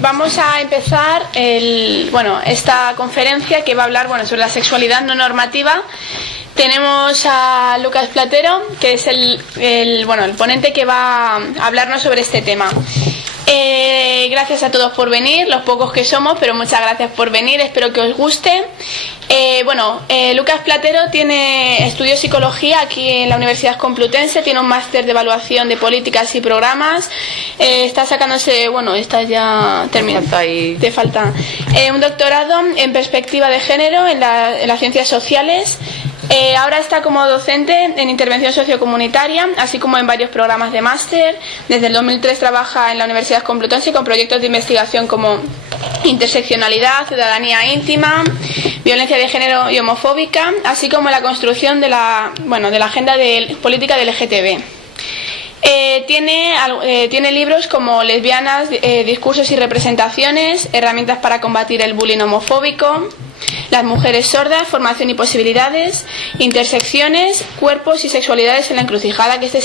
Vamos a empezar esta conferencia que va a hablar sobre la sexualidad no normativa. Tenemos a Lucas Platero, que es el ponente que va a hablarnos sobre este tema. Gracias a todos por venir, los pocos que somos, pero muchas gracias por venir, espero que os guste. Lucas Platero estudió psicología aquí en la Universidad Complutense, tiene un máster de evaluación de políticas y programas, está sacándose, estás ya terminando, te falta un doctorado en perspectiva de género en las ciencias sociales. Ahora está como docente en intervención sociocomunitaria, así como en varios programas de máster. Desde el 2003 trabaja en la Universidad Complutense con proyectos de investigación como interseccionalidad, ciudadanía íntima, violencia de género y homofóbica, así como la construcción de la agenda política del LGTB. Tiene libros como Lesbianas, discursos y representaciones, herramientas para combatir el bullying homofóbico, Las mujeres sordas, formación y posibilidades, intersecciones, cuerpos y sexualidades en la encrucijada, que este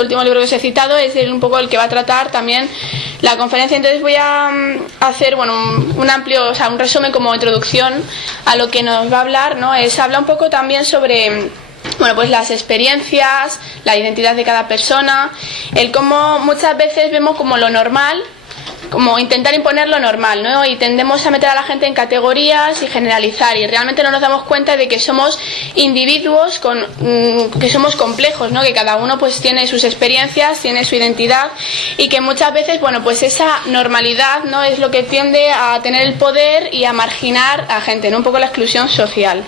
último libro que os he citado es un poco el que va a tratar también la conferencia. Entonces voy a hacer un resumen como introducción a lo que nos va a hablar, ¿no? Habla un poco también sobre las experiencias, la identidad de cada persona, el cómo muchas veces vemos como lo normal, como intentar imponer lo normal, ¿no? Y tendemos a meter a la gente en categorías y generalizar, y realmente no nos damos cuenta de que somos individuos que somos complejos, ¿no? Que cada uno pues tiene sus experiencias, tiene su identidad, y que muchas veces esa normalidad, ¿no? Es lo que tiende a tener el poder y a marginar a gente, ¿no? Un poco la exclusión social.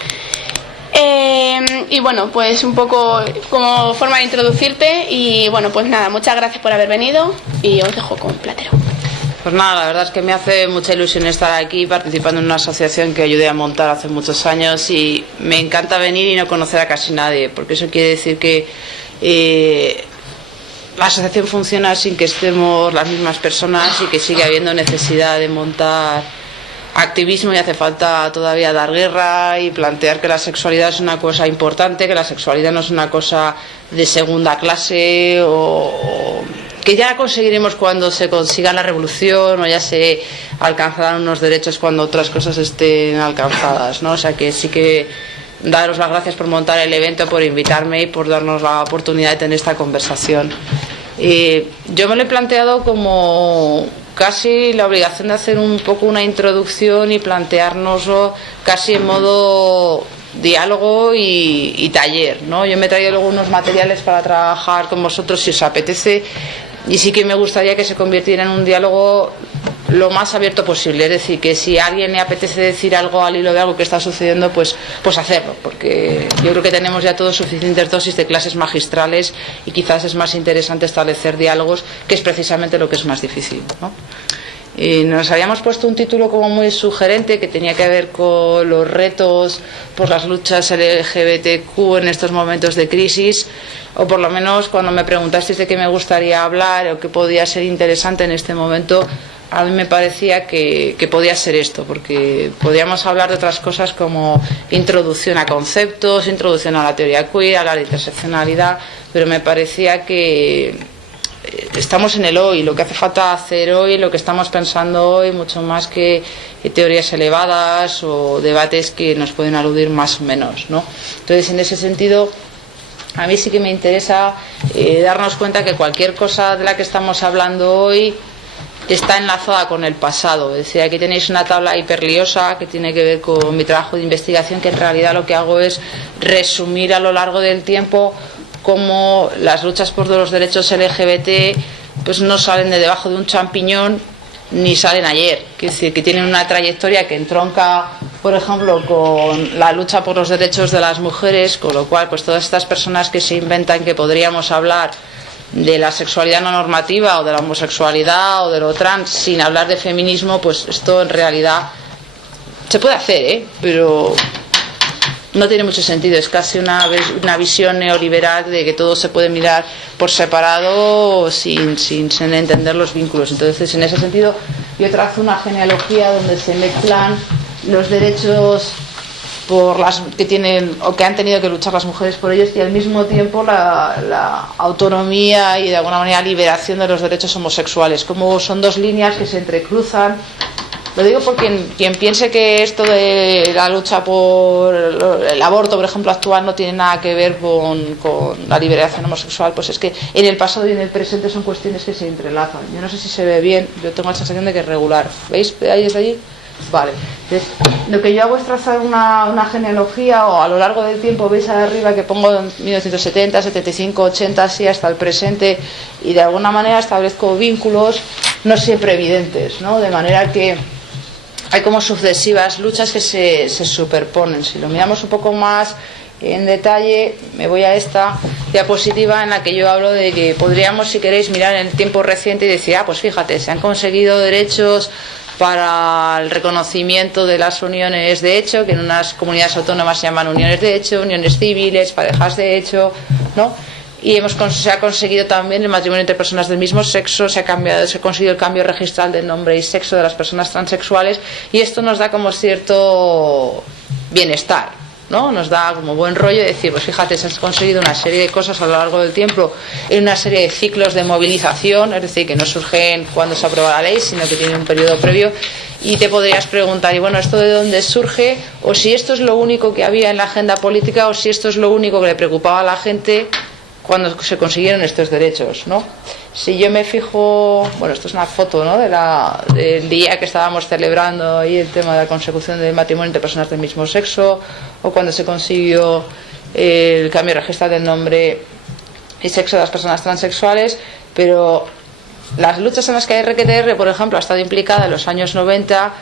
Un poco como forma de introducirte, y muchas gracias por haber venido y os dejo con Platero. Pues nada, la verdad es que me hace mucha ilusión estar aquí participando en una asociación que ayudé a montar hace muchos años, y me encanta venir y no conocer a casi nadie, porque eso quiere decir que la asociación funciona sin que estemos las mismas personas, y que sigue habiendo necesidad de montar activismo, y hace falta todavía dar guerra y plantear que la sexualidad es una cosa importante, que la sexualidad no es una cosa de segunda clase, o que ya conseguiremos cuando se consiga la revolución, o ya se alcanzarán unos derechos cuando otras cosas estén alcanzadas, ¿no? O sea que sí que daros las gracias por montar el evento, por invitarme y por darnos la oportunidad de tener esta conversación. Yo me lo he planteado como casi la obligación de hacer un poco una introducción y planteárnoslo casi en modo diálogo y taller, ¿no? Yo me he traído luego unos materiales para trabajar con vosotros si os apetece, y sí que me gustaría que se convirtiera en un diálogo lo más abierto posible, es decir, que si a alguien le apetece decir algo al hilo de algo que está sucediendo, pues hacerlo, porque yo creo que tenemos ya todos suficientes dosis de clases magistrales, y quizás es más interesante establecer diálogos, que es precisamente lo que es más difícil, ¿no? Y nos habíamos puesto un título como muy sugerente, que tenía que ver con los retos por las luchas LGBTQ en estos momentos de crisis, o por lo menos cuando me preguntasteis de qué me gustaría hablar o qué podía ser interesante en este momento, a mí me parecía que podía ser esto, porque podíamos hablar de otras cosas como introducción a conceptos, introducción a la teoría queer, hablar de interseccionalidad, pero me parecía que estamos en el hoy, lo que hace falta hacer hoy, lo que estamos pensando hoy, mucho más que teorías elevadas o debates que nos pueden aludir más o menos, ¿no? Entonces, en ese sentido, a mí sí que me interesa darnos cuenta que cualquier cosa de la que estamos hablando hoy está enlazada con el pasado. Es decir, aquí tenéis una tabla hiperliosa que tiene que ver con mi trabajo de investigación, que en realidad lo que hago es resumir a lo largo del tiempo cómo las luchas por los derechos LGBT pues no salen de debajo de un champiñón ni salen ayer. Es decir, que tienen una trayectoria que entronca, por ejemplo, con la lucha por los derechos de las mujeres, con lo cual pues todas estas personas que se inventan que podríamos hablar de la sexualidad no normativa o de la homosexualidad o de lo trans sin hablar de feminismo, pues esto en realidad se puede hacer, pero no tiene mucho sentido. Es casi una visión neoliberal de que todo se puede mirar por separado sin entender los vínculos. Entonces, en ese sentido, yo trazo una genealogía donde se mezclan los derechos por las que tienen o que han tenido que luchar las mujeres por ellos, y al mismo tiempo la autonomía y de alguna manera liberación de los derechos homosexuales, como son dos líneas que se entrecruzan. Lo digo porque quien piense que esto de la lucha por el aborto, por ejemplo, actual no tiene nada que ver con la liberación homosexual, pues es que en el pasado y en el presente son cuestiones que se entrelazan. Yo no sé si se ve bien, yo tengo la sensación de que es regular. ¿Veis? ¿Ahí desde allí? Vale. Entonces, lo que yo hago es trazar una genealogía, o a lo largo del tiempo, veis arriba que pongo 1970, 75, 80, así hasta el presente, y de alguna manera establezco vínculos no siempre evidentes, ¿no? De manera que hay como sucesivas luchas que se superponen. Si lo miramos un poco más en detalle, me voy a esta diapositiva en la que yo hablo de que podríamos, si queréis, mirar en el tiempo reciente y decir, pues fíjate, se han conseguido derechos para el reconocimiento de las uniones de hecho, que en unas comunidades autónomas se llaman uniones de hecho, uniones civiles, parejas de hecho, ¿no? Y se ha conseguido también el matrimonio entre personas del mismo sexo, se ha conseguido el cambio registral de nombre y sexo de las personas transexuales, y esto nos da como cierto bienestar, ¿no? Nos da como buen rollo decir, pues fíjate, se han conseguido una serie de cosas a lo largo del tiempo en una serie de ciclos de movilización, es decir, que no surgen cuando se aprueba la ley, sino que tienen un periodo previo. Y te podrías preguntar, y bueno, ¿esto de dónde surge? O si esto es lo único que había en la agenda política, o si esto es lo único que le preocupaba a la gente cuando se consiguieron estos derechos, ¿no? Si yo me fijo, bueno, esto es una foto, ¿no?, del día que estábamos celebrando ahí el tema de la consecución del matrimonio entre personas del mismo sexo, o cuando se consiguió el cambio registral del nombre y sexo de las personas transexuales, pero las luchas en las que RQTR, por ejemplo, ha estado implicada en los años 90,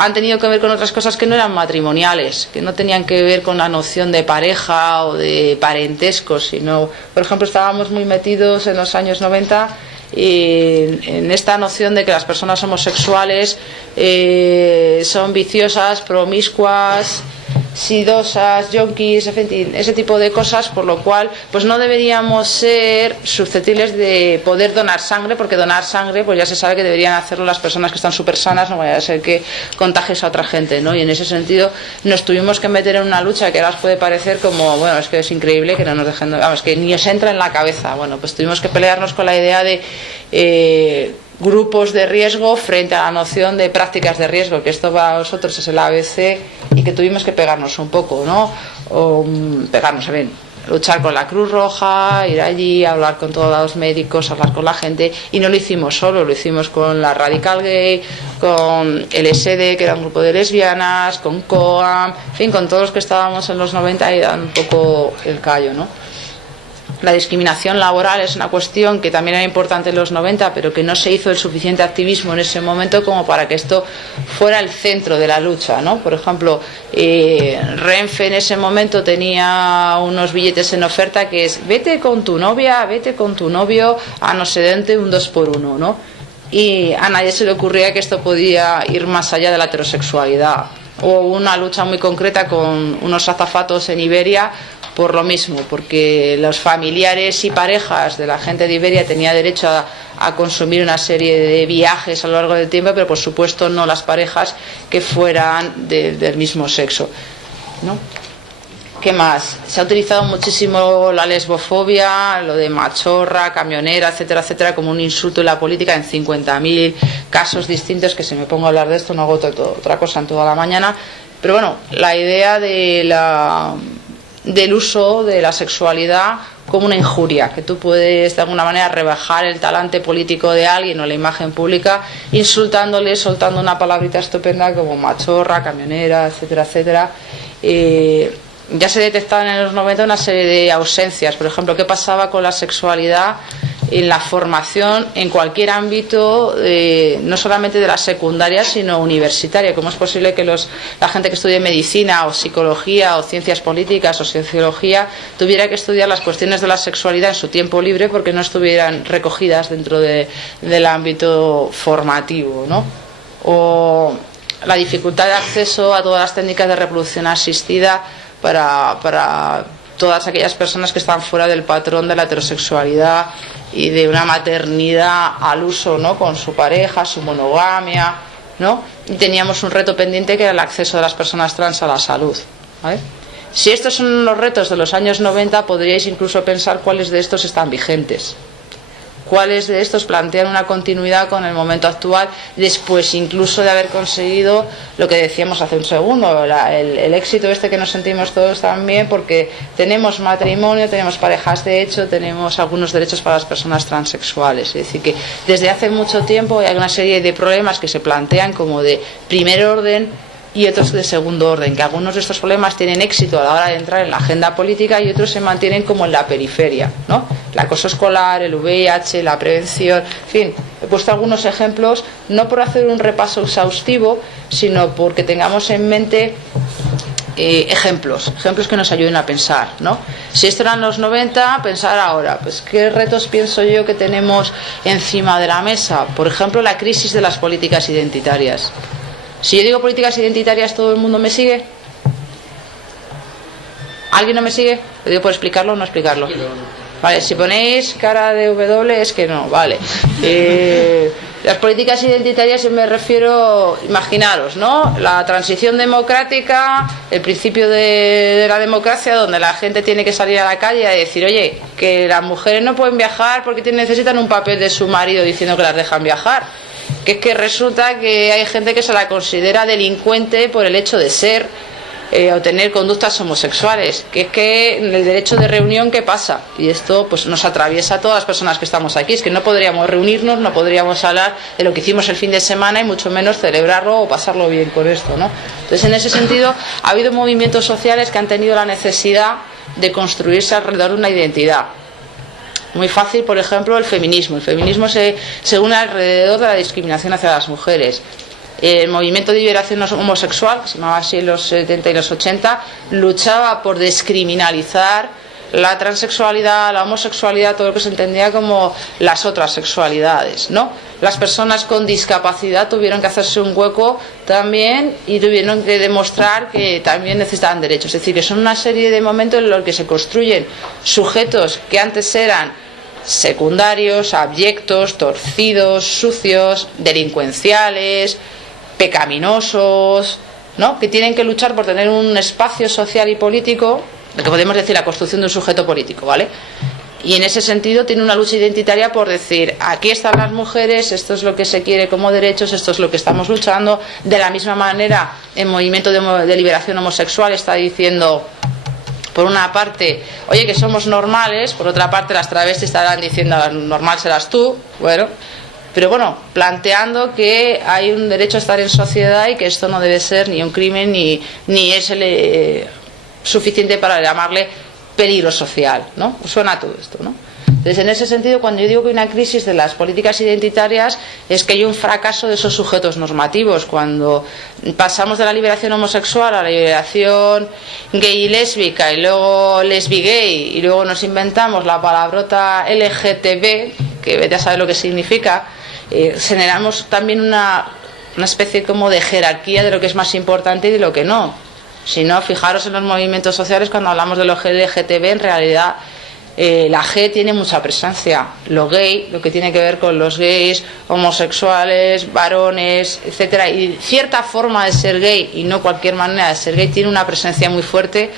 han tenido que ver con otras cosas que no eran matrimoniales, que no tenían que ver con la noción de pareja o de parentesco, sino, por ejemplo, estábamos muy metidos en los años 90 en esta noción de que las personas homosexuales son viciosas, promiscuas, sidosas, yonkis, en fin, ese tipo de cosas, por lo cual pues no deberíamos ser susceptibles de poder donar sangre, porque donar sangre pues ya se sabe que deberían hacerlo las personas que están súper sanas, no vaya a ser que contagies a otra gente, ¿no? Y en ese sentido nos tuvimos que meter en una lucha que ahora os puede parecer como, bueno, es que es increíble que no nos dejen, vamos, que ni os entra en la cabeza. Bueno, pues tuvimos que pelearnos con la idea de grupos de riesgo frente a la noción de prácticas de riesgo, que esto para nosotros es el ABC, y que tuvimos que pegarnos un poco, ¿no? O pegarnos, a ver, luchar con la Cruz Roja, ir allí, hablar con todos los médicos, hablar con la gente, y no lo hicimos solo, lo hicimos con la Radical Gay, con LSD, que era un grupo de lesbianas, con COAM, en fin, con todos los que estábamos en los 90 y dan un poco el callo, ¿no? La discriminación laboral es una cuestión que también era importante en los 90, pero que no se hizo el suficiente activismo en ese momento como para que esto fuera el centro de la lucha, ¿no? Por ejemplo, Renfe en ese momento tenía unos billetes en oferta que es vete con tu novia, vete con tu novio a no sé dónde, un 2x1, ¿no? Y a nadie se le ocurría que esto podía ir más allá de la heterosexualidad. O una lucha muy concreta con unos azafatos en Iberia por lo mismo, porque los familiares y parejas de la gente de Iberia tenían derecho a consumir una serie de viajes a lo largo del tiempo, pero por supuesto no las parejas que fueran del mismo sexo, ¿no? ¿Qué más? Se ha utilizado muchísimo la lesbofobia, lo de machorra, camionera, etcétera, etcétera, como un insulto en la política en 50.000 casos distintos, que si me pongo a hablar de esto no hago otra cosa en toda la mañana. Pero bueno, la idea del uso de la sexualidad como una injuria, que tú puedes de alguna manera rebajar el talante político de alguien o la imagen pública insultándole, soltando una palabrita estupenda como machorra, camionera, etcétera, etcétera. Ya se detectaban en los 90 una serie de ausencias. Por ejemplo, ¿qué pasaba con la sexualidad en la formación en cualquier ámbito, no solamente de la secundaria sino universitaria? ¿Cómo es posible que la gente que estudie medicina o psicología o ciencias políticas o sociología tuviera que estudiar las cuestiones de la sexualidad en su tiempo libre porque no estuvieran recogidas dentro del ámbito formativo, ¿no? O la dificultad de acceso a todas las técnicas de reproducción asistida para todas aquellas personas que están fuera del patrón de la heterosexualidad y de una maternidad al uso, ¿no?, con su pareja, su monogamia, ¿no? Y teníamos un reto pendiente que era el acceso de las personas trans a la salud. ¿vale? Si estos son los retos de los años 90, podríais incluso pensar cuáles de estos están vigentes, cuáles de estos plantean una continuidad con el momento actual, después incluso de haber conseguido lo que decíamos hace un segundo, el éxito este que nos sentimos todos también, porque tenemos matrimonio, tenemos parejas de hecho, tenemos algunos derechos para las personas transexuales. Es decir, que desde hace mucho tiempo hay una serie de problemas que se plantean como de primer orden y otros de segundo orden, que algunos de estos problemas tienen éxito a la hora de entrar en la agenda política y otros se mantienen como en la periferia, ¿no? El acoso escolar, el VIH, la prevención, en fin, he puesto algunos ejemplos no por hacer un repaso exhaustivo, sino porque tengamos en mente ejemplos que nos ayuden a pensar, ¿no? Si esto eran los 90, pensar ahora, pues qué retos pienso yo que tenemos encima de la mesa. Por ejemplo, la crisis de las políticas identitarias. Si yo digo políticas identitarias, ¿todo el mundo me sigue? ¿Alguien no me sigue? ¿Lo digo por explicarlo o no explicarlo? Vale, si ponéis cara de W es que no, vale. Las políticas identitarias me refiero, imaginaros, ¿no? La transición democrática, el principio de la democracia, donde la gente tiene que salir a la calle a decir, oye, que las mujeres no pueden viajar porque necesitan un papel de su marido diciendo que las dejan viajar. Que es que resulta que hay gente que se la considera delincuente por el hecho de ser o tener conductas homosexuales, que es que en el derecho de reunión, ¿qué pasa? Y esto pues nos atraviesa a todas las personas que estamos aquí, es que no podríamos reunirnos, no podríamos hablar de lo que hicimos el fin de semana y mucho menos celebrarlo o pasarlo bien con esto, ¿no? Entonces, en ese sentido, ha habido movimientos sociales que han tenido la necesidad de construirse alrededor de una identidad. Muy fácil, por ejemplo, el feminismo. El feminismo se une alrededor de la discriminación hacia las mujeres. El movimiento de liberación homosexual, que se llamaba así en los 70 y los 80, luchaba por descriminalizar la transexualidad, la homosexualidad, todo lo que se entendía como las otras sexualidades, ¿no? Las personas con discapacidad tuvieron que hacerse un hueco también y tuvieron que demostrar que también necesitaban derechos. Es decir, que son una serie de momentos en los que se construyen sujetos que antes eran secundarios, abyectos, torcidos, sucios, delincuenciales, pecaminosos, ¿no? Que tienen que luchar por tener un espacio social y político, lo que podemos decir la construcción de un sujeto político, ¿vale? Y en ese sentido tiene una lucha identitaria por decir, aquí están las mujeres, esto es lo que se quiere como derechos, esto es lo que estamos luchando. De la misma manera, el movimiento de liberación homosexual está diciendo, por una parte, oye, que somos normales, por otra parte las travestis estarán diciendo, normal serás tú, bueno, pero bueno, planteando que hay un derecho a estar en sociedad y que esto no debe ser ni un crimen ni es suficiente para llamarle peligro social, ¿no? Suena todo esto, ¿no? Entonces, en ese sentido, cuando yo digo que hay una crisis de las políticas identitarias, es que hay un fracaso de esos sujetos normativos. Cuando pasamos de la liberación homosexual a la liberación gay y lésbica, y luego lesbi-gay, y luego nos inventamos la palabrota LGTB, que vete a saber lo que significa, generamos también una especie como de jerarquía de lo que es más importante y de lo que no. Si no, fijaros en los movimientos sociales, cuando hablamos de los LGTB, en realidad la G tiene mucha presencia. Lo gay, lo que tiene que ver con los gays, homosexuales, varones, etcétera, y cierta forma de ser gay y no cualquier manera de ser gay tiene una presencia muy fuerte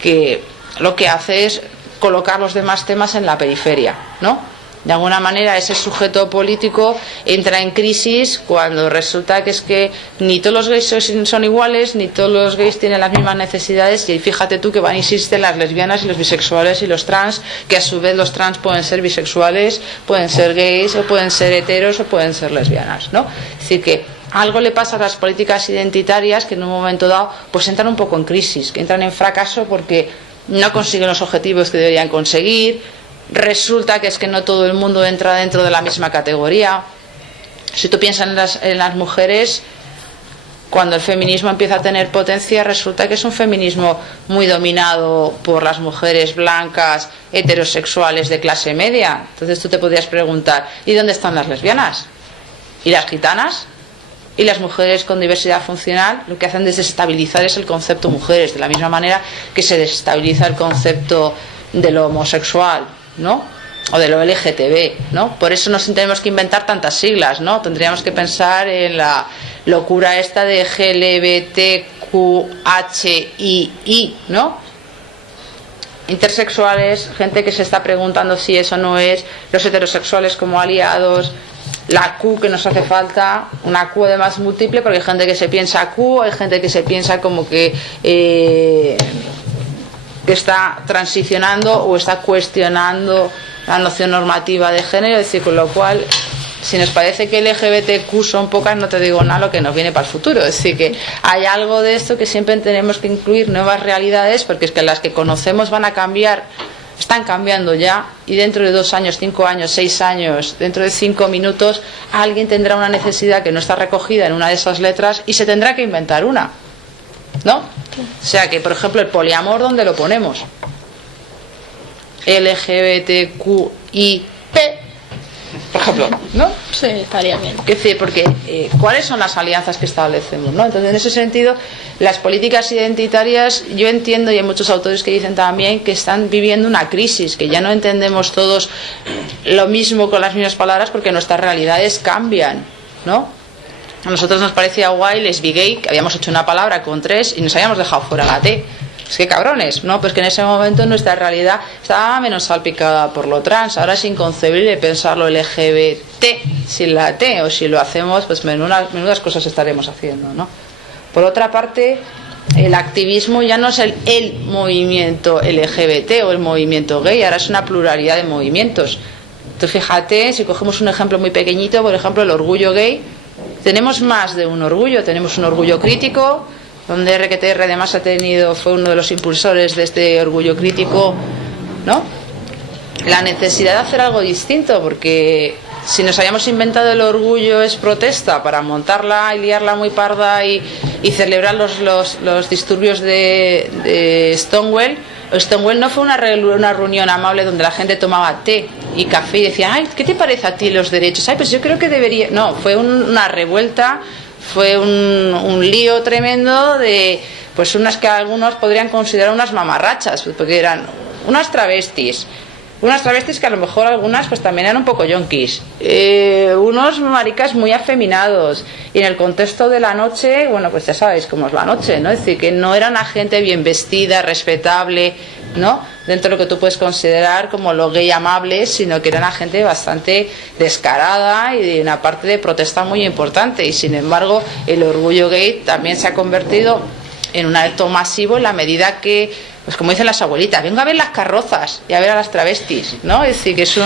que lo que hace es colocar los demás temas en la periferia, ¿no? De alguna manera ese sujeto político entra en crisis cuando resulta que es que ni todos los gays son iguales, ni todos los gays tienen las mismas necesidades, y fíjate tú que van a insistir las lesbianas y los bisexuales y los trans, que a su vez los trans pueden ser bisexuales, pueden ser gays, o pueden ser heteros, o pueden ser lesbianas, ¿no? Es decir, que algo le pasa a las políticas identitarias que en un momento dado pues entran un poco en crisis, que entran en fracaso porque no consiguen los objetivos que deberían conseguir. Resulta que es que no todo el mundo entra dentro de la misma categoría. Si tú piensas en las mujeres, cuando el feminismo empieza a tener potencia, resulta que es un feminismo muy dominado por las mujeres blancas, heterosexuales de clase media. Entonces tú te podrías preguntar, ¿y dónde están las lesbianas? ¿Y las gitanas? Y las mujeres con diversidad funcional lo que hacen es desestabilizar es el concepto mujeres, de la misma manera que se desestabiliza el concepto de lo homosexual, ¿no? O de lo LGTB, ¿no? Por eso nos tenemos que inventar tantas siglas, ¿no? Tendríamos que pensar en la locura esta de LGBTQHII, ¿no? Intersexuales, gente que se está preguntando si eso no es, los heterosexuales como aliados, la Q que nos hace falta, una Q además múltiple, porque hay gente que se piensa Q, hay gente que se piensa como que está transicionando o está cuestionando la noción normativa de género, es decir, con lo cual, si nos parece que LGBTQ son pocas, no te digo nada lo que nos viene para el futuro. Es decir, que hay algo de esto que siempre tenemos que incluir nuevas realidades, porque es que las que conocemos van a cambiar, están cambiando ya, y dentro de 2 años, 5 años, 6 años, dentro de 5 minutos, alguien tendrá una necesidad que no está recogida en una de esas letras y se tendrá que inventar una, ¿no? O sea que, por ejemplo, el poliamor, ¿dónde lo ponemos? LGBTQIP, por ejemplo, ¿no? Sí, estaría bien. Es decir, porque ¿cuáles son las alianzas que establecemos, ¿no? Entonces, en ese sentido, las políticas identitarias, yo entiendo, y hay muchos autores que dicen también que están viviendo una crisis, que ya no entendemos todos lo mismo con las mismas palabras, porque nuestras realidades cambian, ¿no? A nosotros nos parecía guay lesbigay, que habíamos hecho una palabra con 3 y nos habíamos dejado fuera la T. Es que cabrones, ¿no? Pues que en ese momento nuestra realidad estaba menos salpicada por lo trans. Ahora es inconcebible pensarlo LGBT sin la T, o si lo hacemos, pues menudas cosas estaremos haciendo, ¿no? Por otra parte, el activismo ya no es el movimiento LGBT o el movimiento gay, ahora es una pluralidad de movimientos. Entonces, fíjate, si cogemos un ejemplo muy pequeñito, por ejemplo, el orgullo gay, tenemos más de un orgullo. Tenemos un orgullo crítico, donde RQTR además fue uno de los impulsores de este orgullo crítico, ¿no? La necesidad de hacer algo distinto, porque si nos habíamos inventado el orgullo es protesta para montarla y liarla muy parda y celebrar los disturbios de Stonewall. Stonewall no fue una reunión amable donde la gente tomaba té y café y decía, ay, ¿qué te parece a ti los derechos? Ay, pues yo creo que debería... No, fue una revuelta, fue un lío tremendo de, pues unas que algunos podrían considerar unas mamarrachas, porque eran unas travestis que a lo mejor algunas pues también eran un poco yonkis, unos maricas muy afeminados, y en el contexto de la noche, bueno, pues ya sabéis cómo es la noche, ¿no? Es decir, que no eran a gente bien vestida, respetable, ¿no? Dentro de lo que tú puedes considerar como lo gay amable, sino que eran a gente bastante descarada y de una parte de protesta muy importante. Y sin embargo, el orgullo gay también se ha convertido en un acto masivo en la medida que, pues como dicen las abuelitas, vengo a ver las carrozas y a ver a las travestis, ¿no? Es decir, que es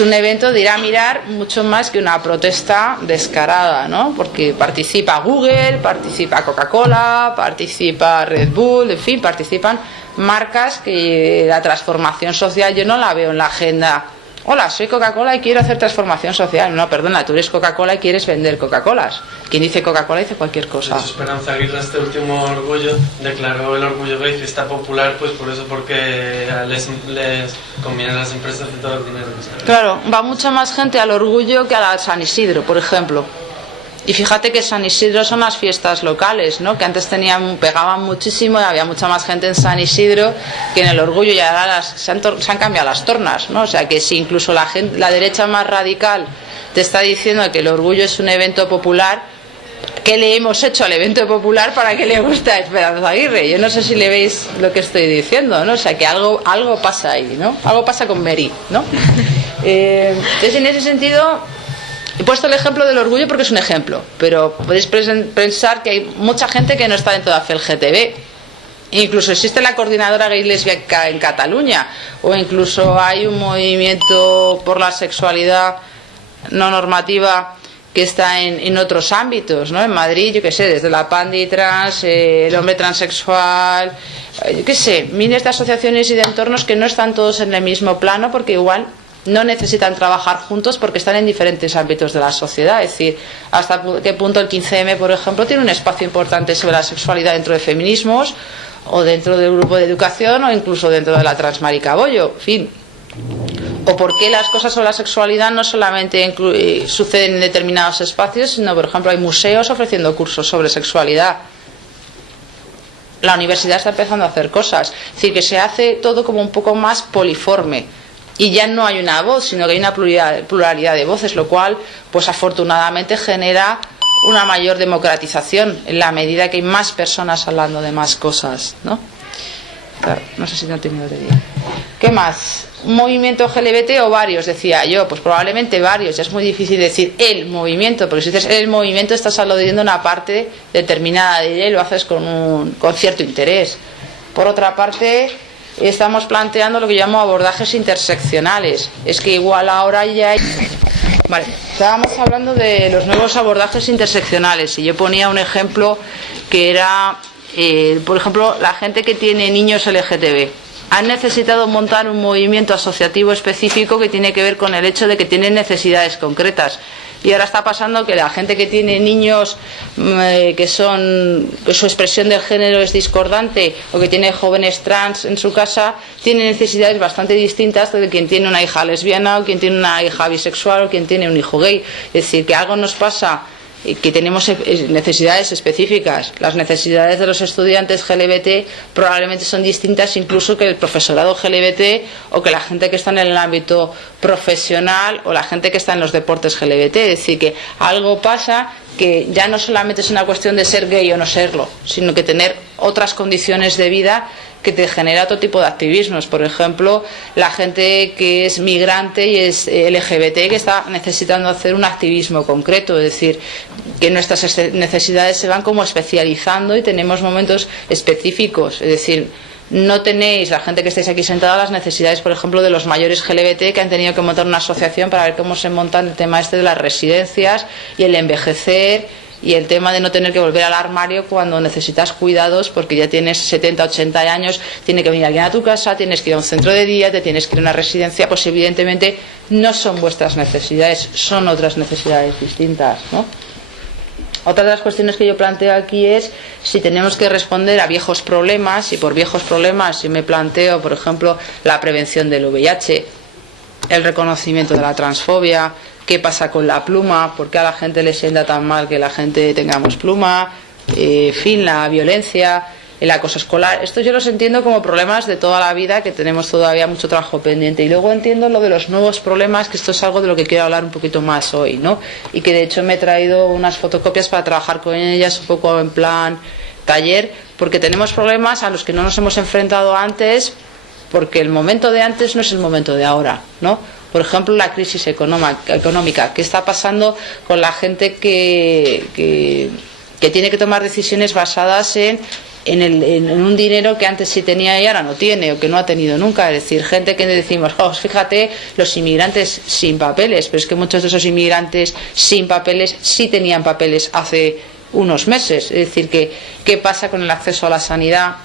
un evento de ir a mirar mucho más que una protesta descarada, ¿no? Porque participa Google, participa Coca-Cola, participa Red Bull, en fin, participan marcas que la transformación social yo no la veo en la agenda. Hola, soy Coca-Cola y quiero hacer transformación social. No, perdona, tú eres Coca-Cola y quieres vender Coca-Colas. Quien dice Coca-Cola dice cualquier cosa. De hecho, Esperanza Aguirre, este último orgullo, declaró el orgullo gay fiesta popular, pues por eso, porque les conviene a las empresas de todo el dinero que está. Claro, va mucha más gente al orgullo que a la San Isidro, por ejemplo. Y fíjate que San Isidro son las fiestas locales, ¿no? Que antes pegaban muchísimo y había mucha más gente en San Isidro que en el orgullo, y ahora se han cambiado las tornas, ¿no? O sea que si incluso la derecha más radical te está diciendo que el orgullo es un evento popular, ¿qué le hemos hecho al evento popular para que le guste a Esperanza Aguirre? Yo no sé si le veis lo que estoy diciendo, ¿no? O sea que algo pasa ahí, ¿no? Algo pasa con Mary, ¿no? Entonces, en ese sentido, he puesto el ejemplo del orgullo porque es un ejemplo, pero podéis pensar que hay mucha gente que no está dentro de la FELGTB. Incluso existe la coordinadora gay lesbiana en Cataluña, o incluso hay un movimiento por la sexualidad no normativa que está en otros ámbitos, ¿no? En Madrid, yo qué sé, desde la Pandi Trans, el hombre transexual, yo qué sé, miles de asociaciones y de entornos que no están todos en el mismo plano, porque igual no necesitan trabajar juntos porque están en diferentes ámbitos de la sociedad. Es decir, hasta qué punto el 15M, por ejemplo, tiene un espacio importante sobre la sexualidad dentro de feminismos, o dentro del grupo de educación, o incluso dentro de la Transmaricabollo, en fin. O por qué las cosas sobre la sexualidad no solamente suceden en determinados espacios, sino, por ejemplo, hay museos ofreciendo cursos sobre sexualidad. La universidad está empezando a hacer cosas. Es decir, que se hace todo como un poco más poliforme. Y ya no hay una voz, sino que hay una pluralidad de voces, lo cual, pues afortunadamente genera una mayor democratización en la medida que hay más personas hablando de más cosas, ¿no? Claro, no sé si no he tenido de día. ¿Qué más? ¿Un movimiento LGBT o varios? Decía yo, pues probablemente varios. Ya es muy difícil decir el movimiento, porque si dices el movimiento estás aludiendo a una parte determinada de ella y lo haces con cierto interés. Por otra parte, estamos planteando lo que llamo abordajes interseccionales. Es que igual ahora ya hay... Vale, estábamos hablando de los nuevos abordajes interseccionales y yo ponía un ejemplo que era, por ejemplo, la gente que tiene niños LGTB. Han necesitado montar un movimiento asociativo específico que tiene que ver con el hecho de que tienen necesidades concretas. Y ahora está pasando que la gente que tiene niños que su expresión del género es discordante o que tiene jóvenes trans en su casa, tiene necesidades bastante distintas de quien tiene una hija lesbiana o quien tiene una hija bisexual o quien tiene un hijo gay. Es decir, que algo nos pasa, que tenemos necesidades específicas. Las necesidades de los estudiantes LGBT probablemente son distintas incluso que el profesorado LGBT o que la gente que está en el ámbito profesional o la gente que está en los deportes LGBT. Es decir, que algo pasa que ya no solamente es una cuestión de ser gay o no serlo, sino que tener otras condiciones de vida que te genera otro tipo de activismos. Por ejemplo, la gente que es migrante y es LGBT que está necesitando hacer un activismo concreto, es decir, que nuestras necesidades se van como especializando y tenemos momentos específicos, es decir, no tenéis, la gente que estáis aquí sentada, las necesidades, por ejemplo, de los mayores LGBT que han tenido que montar una asociación para ver cómo se monta el tema de las residencias y el envejecer y el tema de no tener que volver al armario cuando necesitas cuidados porque ya tienes 70, 80 años, tiene que venir alguien a tu casa, tienes que ir a un centro de día, te tienes que ir a una residencia, pues evidentemente no son vuestras necesidades, son otras necesidades distintas, ¿no? Otra de las cuestiones que yo planteo aquí es si tenemos que responder a viejos problemas, y por viejos problemas si me planteo, por ejemplo, la prevención del VIH, el reconocimiento de la transfobia, qué pasa con la pluma, por qué a la gente le sienta tan mal que la gente tengamos pluma, en fin, la violencia, el acoso escolar. Esto yo los entiendo como problemas de toda la vida, que tenemos todavía mucho trabajo pendiente. Y luego entiendo lo de los nuevos problemas, que esto es algo de lo que quiero hablar un poquito más hoy, ¿no? Y que de hecho me he traído unas fotocopias para trabajar con ellas un poco en plan taller, porque tenemos problemas a los que no nos hemos enfrentado antes, porque el momento de antes no es el momento de ahora, ¿no? Por ejemplo, la crisis económica. ¿Qué está pasando con la gente que tiene que tomar decisiones basadas en un dinero que antes sí tenía y ahora no tiene, o que no ha tenido nunca? Es decir, gente que decimos, fíjate, los inmigrantes sin papeles, pero es que muchos de esos inmigrantes sin papeles sí tenían papeles hace unos meses. Es decir, ¿qué pasa con el acceso a la sanidad?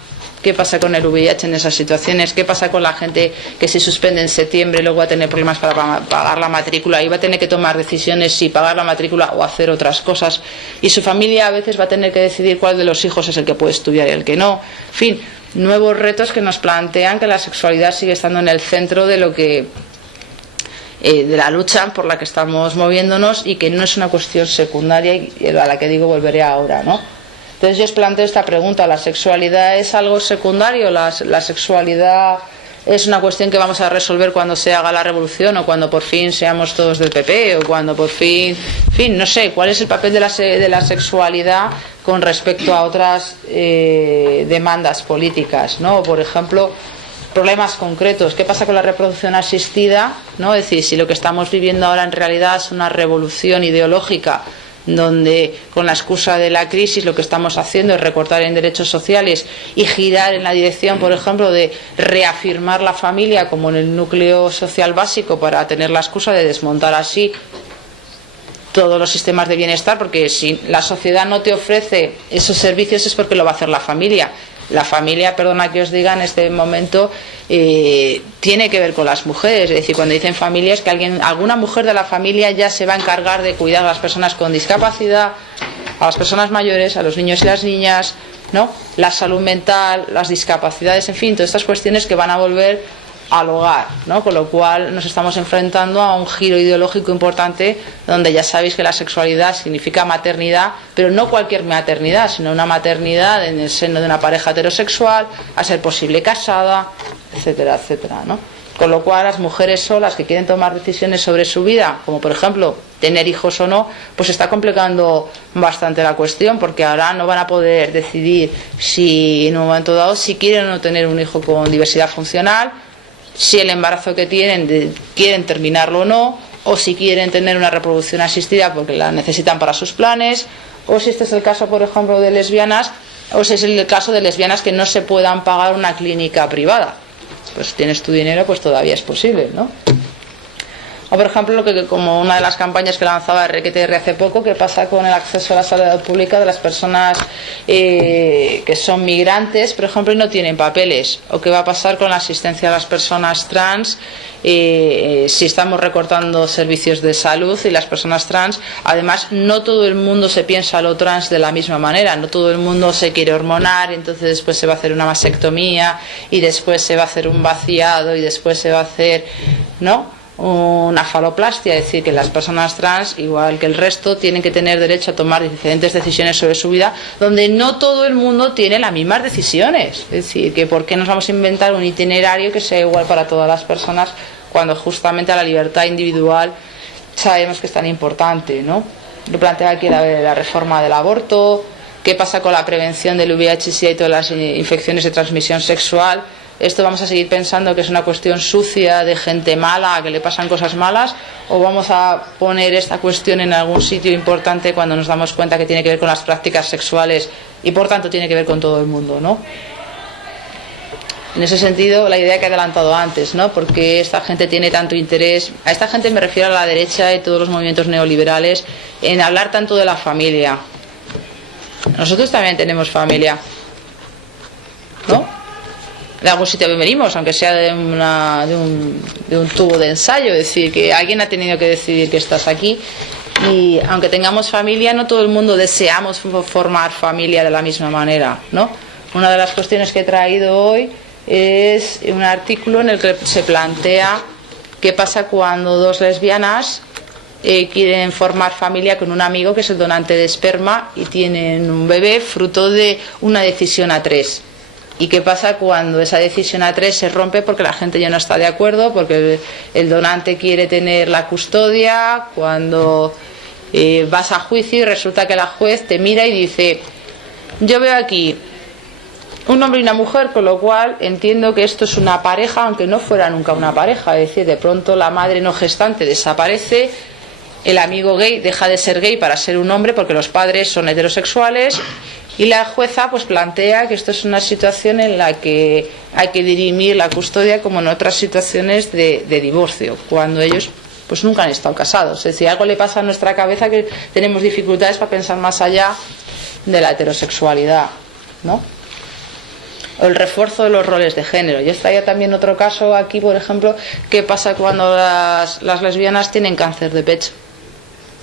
¿Qué pasa con el VIH en esas situaciones? ¿Qué pasa con la gente que se suspende en septiembre y luego va a tener problemas para pagar la matrícula y va a tener que tomar decisiones si pagar la matrícula o hacer otras cosas? Y su familia a veces va a tener que decidir cuál de los hijos es el que puede estudiar y el que no. En fin, nuevos retos que nos plantean que la sexualidad sigue estando en el centro de lo que de la lucha por la que estamos moviéndonos y que no es una cuestión secundaria y a la que digo volveré ahora, ¿no? Entonces yo os planteo esta pregunta: ¿la sexualidad es algo secundario? ¿La sexualidad es una cuestión que vamos a resolver cuando se haga la revolución o cuando por fin seamos todos del PP o cuando por fin, en fin, no sé, cuál es el papel de la sexualidad con respecto a otras demandas políticas, ¿no? Por ejemplo, problemas concretos, ¿qué pasa con la reproducción asistida? ¿No? Es decir, si lo que estamos viviendo ahora en realidad es una revolución ideológica donde con la excusa de la crisis lo que estamos haciendo es recortar en derechos sociales y girar en la dirección, por ejemplo, de reafirmar la familia como en el núcleo social básico para tener la excusa de desmontar así todos los sistemas de bienestar, porque si la sociedad no te ofrece esos servicios es porque lo va a hacer la familia. La familia, perdona que os diga en este momento, tiene que ver con las mujeres. Es decir, cuando dicen familia es que alguna mujer de la familia ya se va a encargar de cuidar a las personas con discapacidad, a las personas mayores, a los niños y las niñas, ¿no? La salud mental, las discapacidades, en fin, todas estas cuestiones que van a volver al hogar, ¿no? Con lo cual nos estamos enfrentando a un giro ideológico importante donde ya sabéis que la sexualidad significa maternidad, pero no cualquier maternidad, sino una maternidad en el seno de una pareja heterosexual, a ser posible casada, etcétera, etcétera, ¿no? Con lo cual las mujeres solas que quieren tomar decisiones sobre su vida, como por ejemplo tener hijos o no, pues está complicando bastante la cuestión, porque ahora no van a poder decidir si en un momento dado si quieren o no tener un hijo con diversidad funcional, si el embarazo que tienen quieren terminarlo o no, o si quieren tener una reproducción asistida porque la necesitan para sus planes, o si este es el caso por ejemplo de lesbianas, o si es el caso de lesbianas que no se puedan pagar una clínica privada. Pues tienes tu dinero, pues todavía es posible, ¿no? O por ejemplo, lo que como una de las campañas que lanzaba RQTR hace poco, que pasa con el acceso a la salud pública de las personas que son migrantes, por ejemplo, y no tienen papeles, o qué va a pasar con la asistencia a las personas trans, si estamos recortando servicios de salud y las personas trans, además no todo el mundo se piensa lo trans de la misma manera, no todo el mundo se quiere hormonar, y entonces después se va a hacer una mastectomía y después se va a hacer un vaciado y después se va a hacer, ¿no?, una faloplastia, es decir, que las personas trans, igual que el resto, tienen que tener derecho a tomar diferentes decisiones sobre su vida, donde no todo el mundo tiene las mismas decisiones. Es decir, que ¿por qué nos vamos a inventar un itinerario que sea igual para todas las personas cuando justamente la libertad individual sabemos que es tan importante, ¿no? Lo plantea aquí la reforma del aborto, qué pasa con la prevención del VIH-Sida y todas las infecciones de transmisión sexual. ¿Esto vamos a seguir pensando que es una cuestión sucia de gente mala, que le pasan cosas malas? ¿O vamos a poner esta cuestión en algún sitio importante cuando nos damos cuenta que tiene que ver con las prácticas sexuales y por tanto tiene que ver con todo el mundo, ¿no? En ese sentido, la idea que he adelantado antes, ¿no? Porque esta gente tiene tanto interés, a esta gente me refiero a la derecha y todos los movimientos neoliberales, en hablar tanto de la familia. Nosotros también tenemos familia, ¿no? De algún sitio que venimos, aunque sea de un tubo de ensayo, es decir, que alguien ha tenido que decidir que estás aquí, y aunque tengamos familia, no todo el mundo deseamos formar familia de la misma manera, ¿no? Una de las cuestiones que he traído hoy es un artículo en el que se plantea qué pasa cuando dos lesbianas quieren formar familia con un amigo que es el donante de esperma y tienen un bebé fruto de una decisión a tres. ¿Y qué pasa cuando esa decisión a tres se rompe porque la gente ya no está de acuerdo, porque el donante quiere tener la custodia, cuando vas a juicio y resulta que la juez te mira y dice: yo veo aquí un hombre y una mujer, con lo cual entiendo que esto es una pareja, aunque no fuera nunca una pareja? Es decir, de pronto la madre no gestante desaparece, el amigo gay deja de ser gay para ser un hombre porque los padres son heterosexuales, y la jueza pues plantea que esto es una situación en la que hay que dirimir la custodia como en otras situaciones de divorcio, cuando ellos pues nunca han estado casados. Es decir, algo le pasa a nuestra cabeza que tenemos dificultades para pensar más allá de la heterosexualidad, ¿no? O el refuerzo de los roles de género. Yo estaría también otro caso aquí, por ejemplo, qué pasa cuando las lesbianas tienen cáncer de pecho.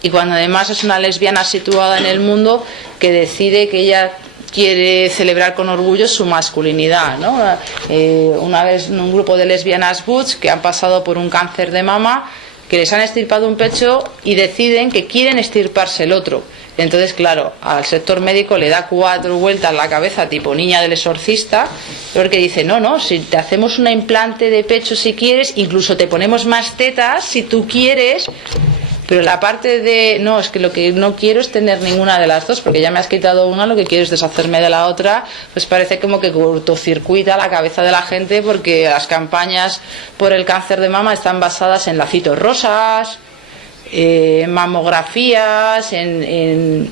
Y cuando además es una lesbiana situada en el mundo que decide que ella quiere celebrar con orgullo su masculinidad, ¿no? Una vez un grupo de lesbianas butch que han pasado por un cáncer de mama, que les han extirpado un pecho y deciden que quieren extirparse el otro. Entonces, claro, al sector médico le da 4 vueltas la cabeza tipo niña del exorcista, porque dice: no, si te hacemos un implante de pecho si quieres, incluso te ponemos más tetas si tú quieres. Pero la parte de, no, es que lo que no quiero es tener ninguna de las dos, porque ya me has quitado una, lo que quiero es deshacerme de la otra, pues parece como que cortocircuita la cabeza de la gente, porque las campañas por el cáncer de mama están basadas en lacitos rosas, mamografías, en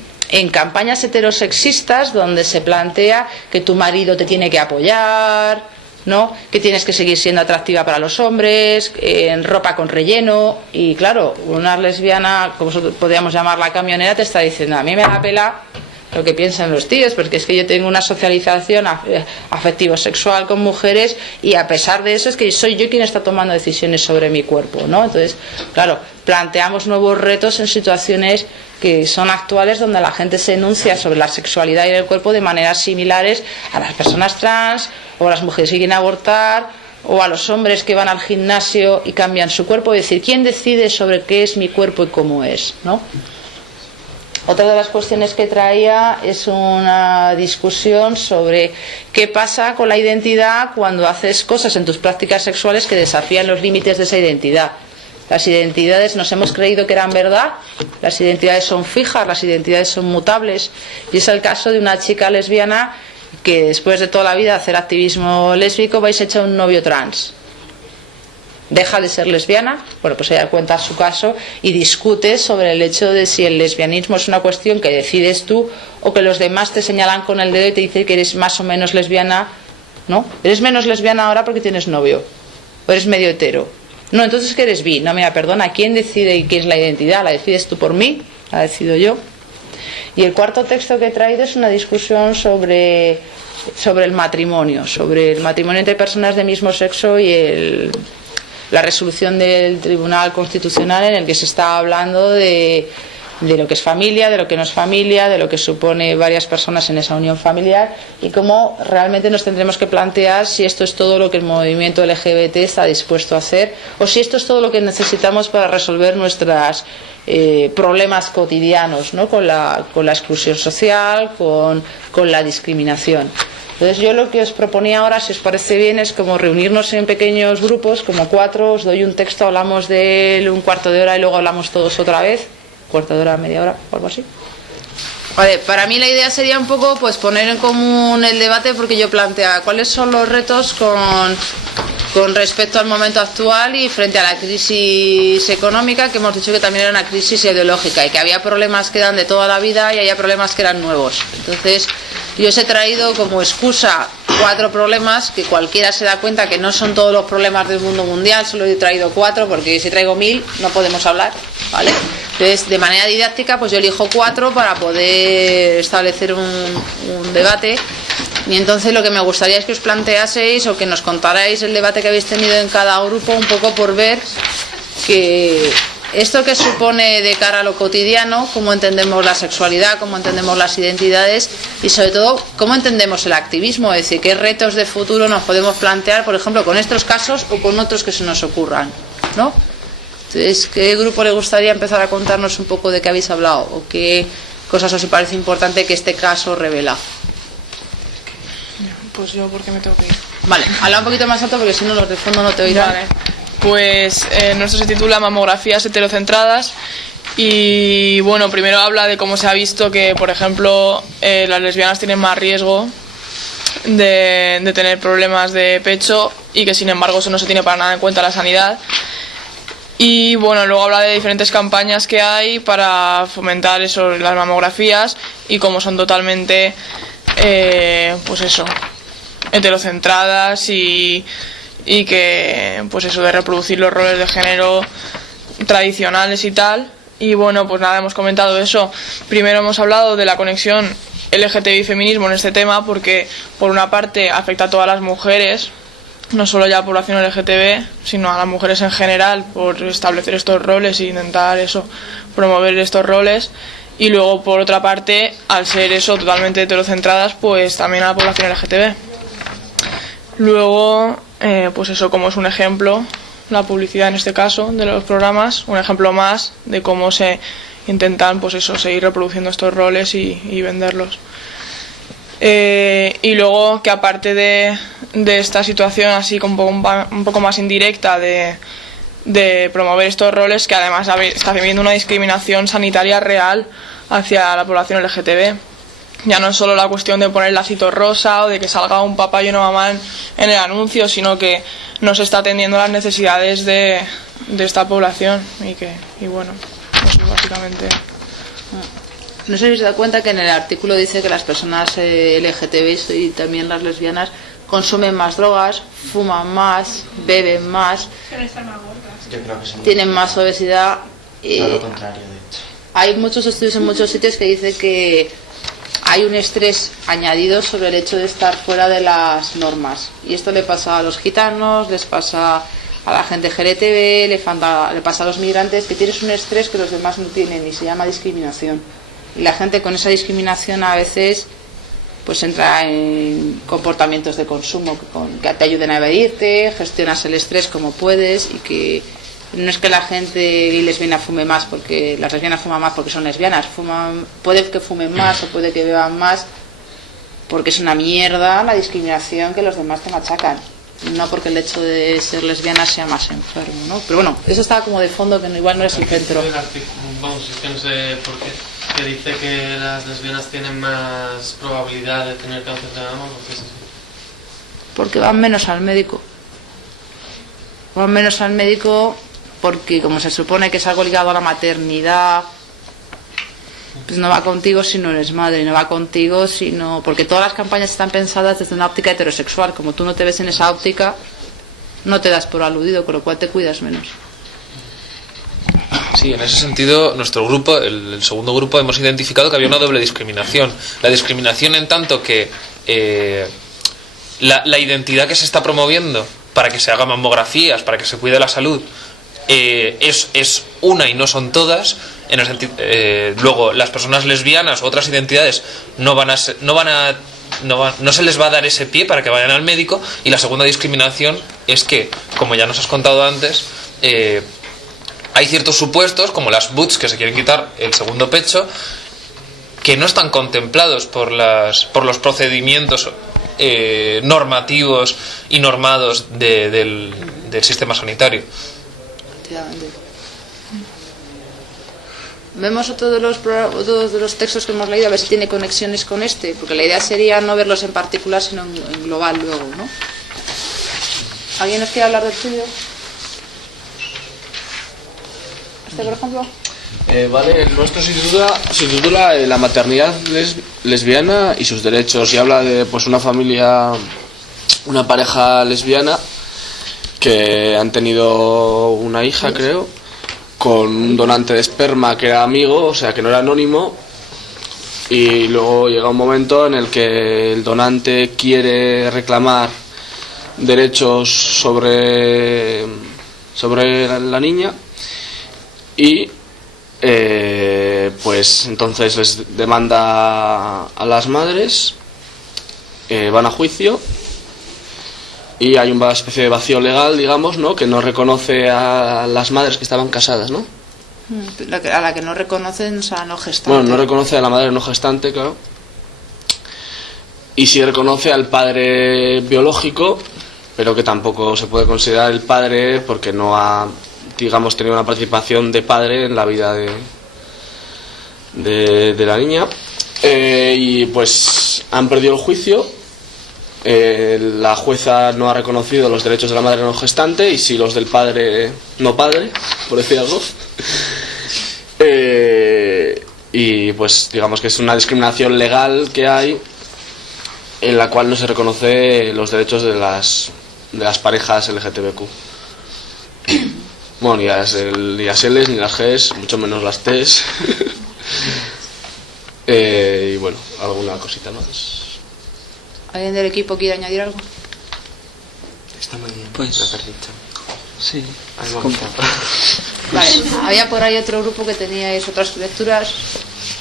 campañas heterosexistas donde se plantea que tu marido te tiene que apoyar, ¿no? Que tienes que seguir siendo atractiva para los hombres, en ropa con relleno. Y claro, una lesbiana, como podríamos llamarla camionera, te está diciendo: a mí me da pela lo que piensan los tíos, porque es que yo tengo una socialización afectivo-sexual con mujeres, y a pesar de eso es que soy yo quien está tomando decisiones sobre mi cuerpo, ¿no? Entonces, claro, planteamos nuevos retos en situaciones que son actuales, donde la gente se enuncia sobre la sexualidad y el cuerpo de maneras similares a las personas trans, o a las mujeres que quieren abortar, o a los hombres que van al gimnasio y cambian su cuerpo. Es decir, ¿quién decide sobre qué es mi cuerpo y cómo es, ¿no? Otra de las cuestiones que traía es una discusión sobre qué pasa con la identidad cuando haces cosas en tus prácticas sexuales que desafían los límites de esa identidad. Las identidades nos hemos creído que eran verdad, las identidades son fijas, las identidades son mutables, y es el caso de una chica lesbiana que después de toda la vida hacer activismo lésbico vais a echar un novio trans. Deja de ser lesbiana, bueno, pues ella cuenta su caso y discute sobre el hecho de si el lesbianismo es una cuestión que decides tú o que los demás te señalan con el dedo y te dicen que eres más o menos lesbiana, ¿no? Eres menos lesbiana ahora porque tienes novio, o eres medio hetero. No, entonces que eres bi. No, mira, perdona, ¿quién decide y qué es la identidad? ¿La decides tú por mí? ¿La decido yo? Y el cuarto texto que he traído es una discusión sobre el matrimonio entre personas de mismo sexo y la resolución del Tribunal Constitucional en el que se está hablando de lo que es familia, de lo que no es familia, de lo que supone varias personas en esa unión familiar y cómo realmente nos tendremos que plantear si esto es todo lo que el movimiento LGBT está dispuesto a hacer o si esto es todo lo que necesitamos para resolver nuestros problemas cotidianos, ¿no? con la exclusión social, con la discriminación. Entonces yo lo que os proponía ahora, si os parece bien, es como reunirnos en pequeños grupos, como 4, os doy un texto, hablamos de él un cuarto de hora y luego hablamos todos otra vez, cuarto de hora, media hora, o algo así. Vale, para mí la idea sería un poco pues poner en común el debate, porque yo planteaba cuáles son los retos con respecto al momento actual y frente a la crisis económica, que hemos dicho que también era una crisis ideológica y que había problemas que eran de toda la vida y había problemas que eran nuevos. Entonces yo os he traído como excusa 4 problemas que cualquiera se da cuenta que no son todos los problemas del mundo mundial, solo he traído 4 porque si traigo 1000 no podemos hablar, ¿vale? Entonces de manera didáctica pues yo elijo 4 para poder establecer un debate. Y entonces lo que me gustaría es que os planteaseis o que nos contarais el debate que habéis tenido en cada grupo, un poco por ver que esto que supone de cara a lo cotidiano, cómo entendemos la sexualidad, cómo entendemos las identidades y sobre todo cómo entendemos el activismo, es decir, qué retos de futuro nos podemos plantear, por ejemplo, con estos casos o con otros que se nos ocurran, ¿no? Entonces, ¿qué grupo le gustaría empezar a contarnos un poco de qué habéis hablado o qué cosas os parece importante que este caso revela? Pues yo, porque me tengo que ir. Vale, habla un poquito más alto porque si no los de fondo no te oirán. Vale. Pues nuestro se titula Mamografías heterocentradas y bueno, primero habla de cómo se ha visto que, por ejemplo, las lesbianas tienen más riesgo de tener problemas de pecho y que sin embargo eso no se tiene para nada en cuenta la sanidad. Y bueno, luego habla de diferentes campañas que hay para fomentar eso, las mamografías y cómo son totalmente, pues eso, heterocentradas y que pues eso de reproducir los roles de género tradicionales y tal. Y bueno, pues nada, hemos comentado eso. Primero hemos hablado de la conexión LGTBI feminismo en este tema porque por una parte afecta a todas las mujeres, no solo ya a la población LGTB, sino a las mujeres en general, por establecer estos roles e intentar eso, promover estos roles. Y luego por otra parte, al ser eso totalmente heterocentradas, pues también a la población LGTB. Luego, pues eso, como es un ejemplo, la publicidad en este caso de los programas, un ejemplo más de cómo se intentan, pues eso, seguir reproduciendo estos roles y venderlos. Y luego que aparte de esta situación así como un poco más indirecta de promover estos roles, que además está habiendo una discriminación sanitaria real hacia la población LGTB. Ya no es solo la cuestión de poner lacito rosa o de que salga un papá y una mamá en el anuncio, sino que no se está atendiendo las necesidades de esta población y bueno, eso básicamente. No sé si os dais cuenta que en el artículo dice que las personas LGTB y también las lesbianas consumen más drogas, fuman más, beben más, Yo creo que sí. tienen más obesidad. Todo lo contrario, de hecho. Hay muchos estudios en muchos sitios que dicen que hay un estrés añadido sobre el hecho de estar fuera de las normas. Y esto le pasa a los gitanos, les pasa a la gente LGTB, le pasa a los migrantes, que tienes un estrés que los demás no tienen y se llama discriminación. Y la gente con esa discriminación a veces pues entra en comportamientos de consumo que te ayuden a evadirte, gestionas el estrés como puedes y que No es que la gente gay lesbiana fume más porque las lesbianas fuman más porque son lesbianas, puede que fumen más o puede que beban más porque es una mierda la discriminación que los demás te machacan, no porque el hecho de ser lesbiana sea más enfermo, ¿no? Pero bueno, eso estaba como de fondo, que igual no es el centro. Vamos, es que no sé por qué, que dice que las lesbianas tienen más probabilidad de tener cáncer de mama, ¿por qué es así? Porque van menos al médico. Van menos al médico porque como se supone que es algo ligado a la maternidad, pues no va contigo si no eres madre, no va contigo si no... Porque todas las campañas están pensadas desde una óptica heterosexual. Como tú no te ves en esa óptica, no te das por aludido, con lo cual te cuidas menos. Sí, en ese sentido, nuestro grupo, el segundo grupo, hemos identificado que había una doble discriminación. La discriminación en tanto que la identidad que se está promoviendo para que se hagan mamografías, para que se cuide la salud, es una y no son todas. En el sentido, luego, las personas lesbianas u otras identidades no se les va a dar ese pie para que vayan al médico. Y la segunda discriminación es que, como ya nos has contado antes, hay ciertos supuestos, como las butts que se quieren quitar el segundo pecho, que no están contemplados por los procedimientos normativos y normados del sistema sanitario. Vemos otro de los textos que hemos leído, a ver si tiene conexiones con este, porque la idea sería no verlos en particular, sino en global luego, ¿no? ¿Alguien nos quiere hablar del tuyo? ¿Este, por ejemplo? Vale, el nuestro se titula La maternidad lesbiana y sus derechos, y habla de pues una pareja lesbiana que han tenido una hija, creo, con un donante de esperma que era amigo, o sea que no era anónimo, y luego llega un momento en el que el donante quiere reclamar derechos sobre la niña y pues entonces les demanda a las madres, van a juicio y hay una especie de vacío legal, digamos, ¿no? Que no reconoce a las madres que estaban casadas, ¿no? A la que no reconocen, o sea, no gestante. Bueno, no reconoce a la madre no gestante, claro. Y sí reconoce al padre biológico, pero que tampoco se puede considerar el padre porque no ha, digamos, tenido una participación de padre en la vida de la niña. Y pues han perdido el juicio. La jueza no ha reconocido los derechos de la madre no gestante y sí los del padre no padre, por decir algo. Y pues digamos que es una discriminación legal que hay en la cual no se reconoce los derechos de las parejas LGTBQ. Bueno, ni las Ls ni las Gs, mucho menos las Ts. Y bueno, alguna cosita más. ¿Alguien del equipo quiere añadir algo? Está muy bien. Pues, lo que has dicho. Sí. Vale, había por ahí otro grupo que teníais otras lecturas.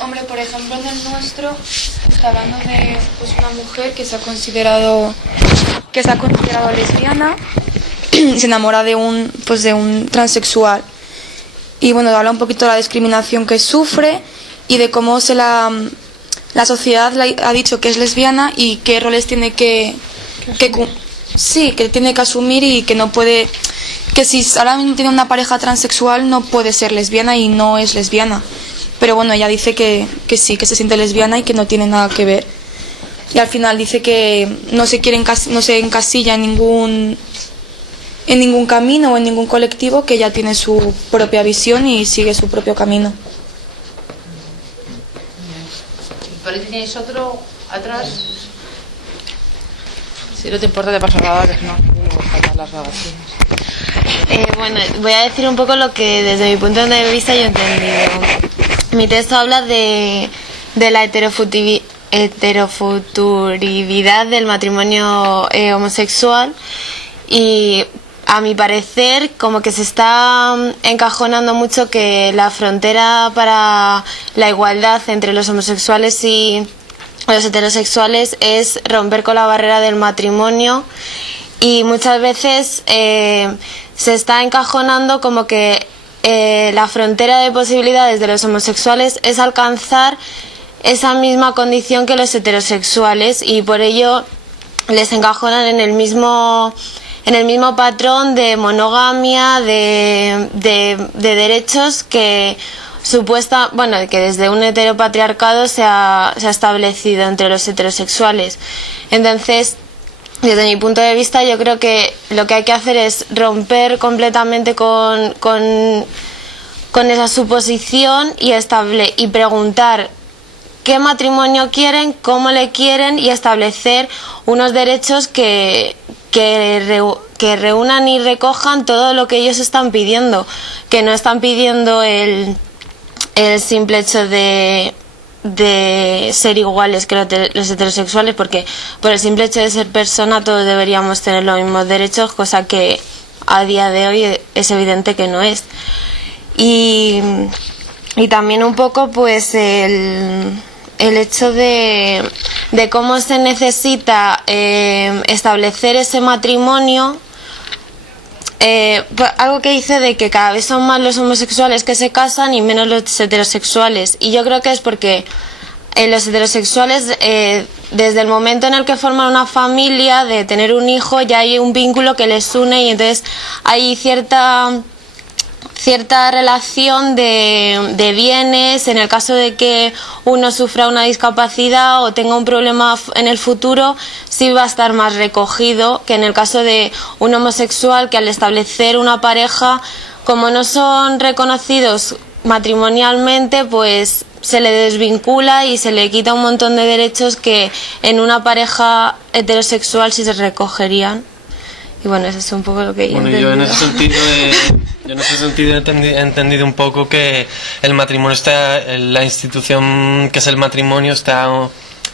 Hombre, por ejemplo, en el nuestro está hablando de pues, una mujer que se ha considerado lesbiana y se enamora de un transexual. Y bueno, habla un poquito de la discriminación que sufre y de cómo la sociedad le ha dicho que es lesbiana y qué roles tiene que tiene que asumir y que no puede, que si ahora mismo tiene una pareja transexual no puede ser lesbiana y no es lesbiana. Pero bueno, ella dice que sí, que se siente lesbiana y que no tiene nada que ver. Y al final dice que no se encasilla en ningún camino o en ningún colectivo, que ella tiene su propia visión y sigue su propio camino. ¿Por ahí tenéis otro atrás? Si no te importa te paso la que no las grabaciones. Bueno, voy a decir un poco lo que desde mi punto de vista yo he entendido. Mi texto habla de la heterofuturividad del matrimonio homosexual y a mi parecer como que se está encajonando mucho que la frontera para la igualdad entre los homosexuales y los heterosexuales es romper con la barrera del matrimonio y muchas veces se está encajonando como que la frontera de posibilidades de los homosexuales es alcanzar esa misma condición que los heterosexuales, y por ello les encajonan en el mismo patrón de monogamia, de derechos que que desde un heteropatriarcado se ha establecido entre los heterosexuales. Entonces, desde mi punto de vista, yo creo que lo que hay que hacer es romper completamente con esa suposición y preguntar qué matrimonio quieren, cómo le quieren, y establecer unos derechos que reúnan y recojan todo lo que ellos están pidiendo, que no están pidiendo el simple hecho de ser iguales que los heterosexuales, porque por el simple hecho de ser persona todos deberíamos tener los mismos derechos, cosa que a día de hoy es evidente que no es. Y también un poco pues el hecho de cómo se necesita establecer ese matrimonio. Algo que dice de que cada vez son más los homosexuales que se casan y menos los heterosexuales, y yo creo que es porque los heterosexuales desde el momento en el que forman una familia, de tener un hijo, ya hay un vínculo que les une, y entonces hay cierta relación de bienes en el caso de que uno sufra una discapacidad o tenga un problema en el futuro. Sí va a estar más recogido que en el caso de un homosexual, que al establecer una pareja, como no son reconocidos matrimonialmente, pues se le desvincula y se le quita un montón de derechos que en una pareja heterosexual sí se recogerían. Y bueno, eso es un poco lo que yo he entendido. Yo en ese sentido he entendido un poco que el matrimonio la institución que es el matrimonio está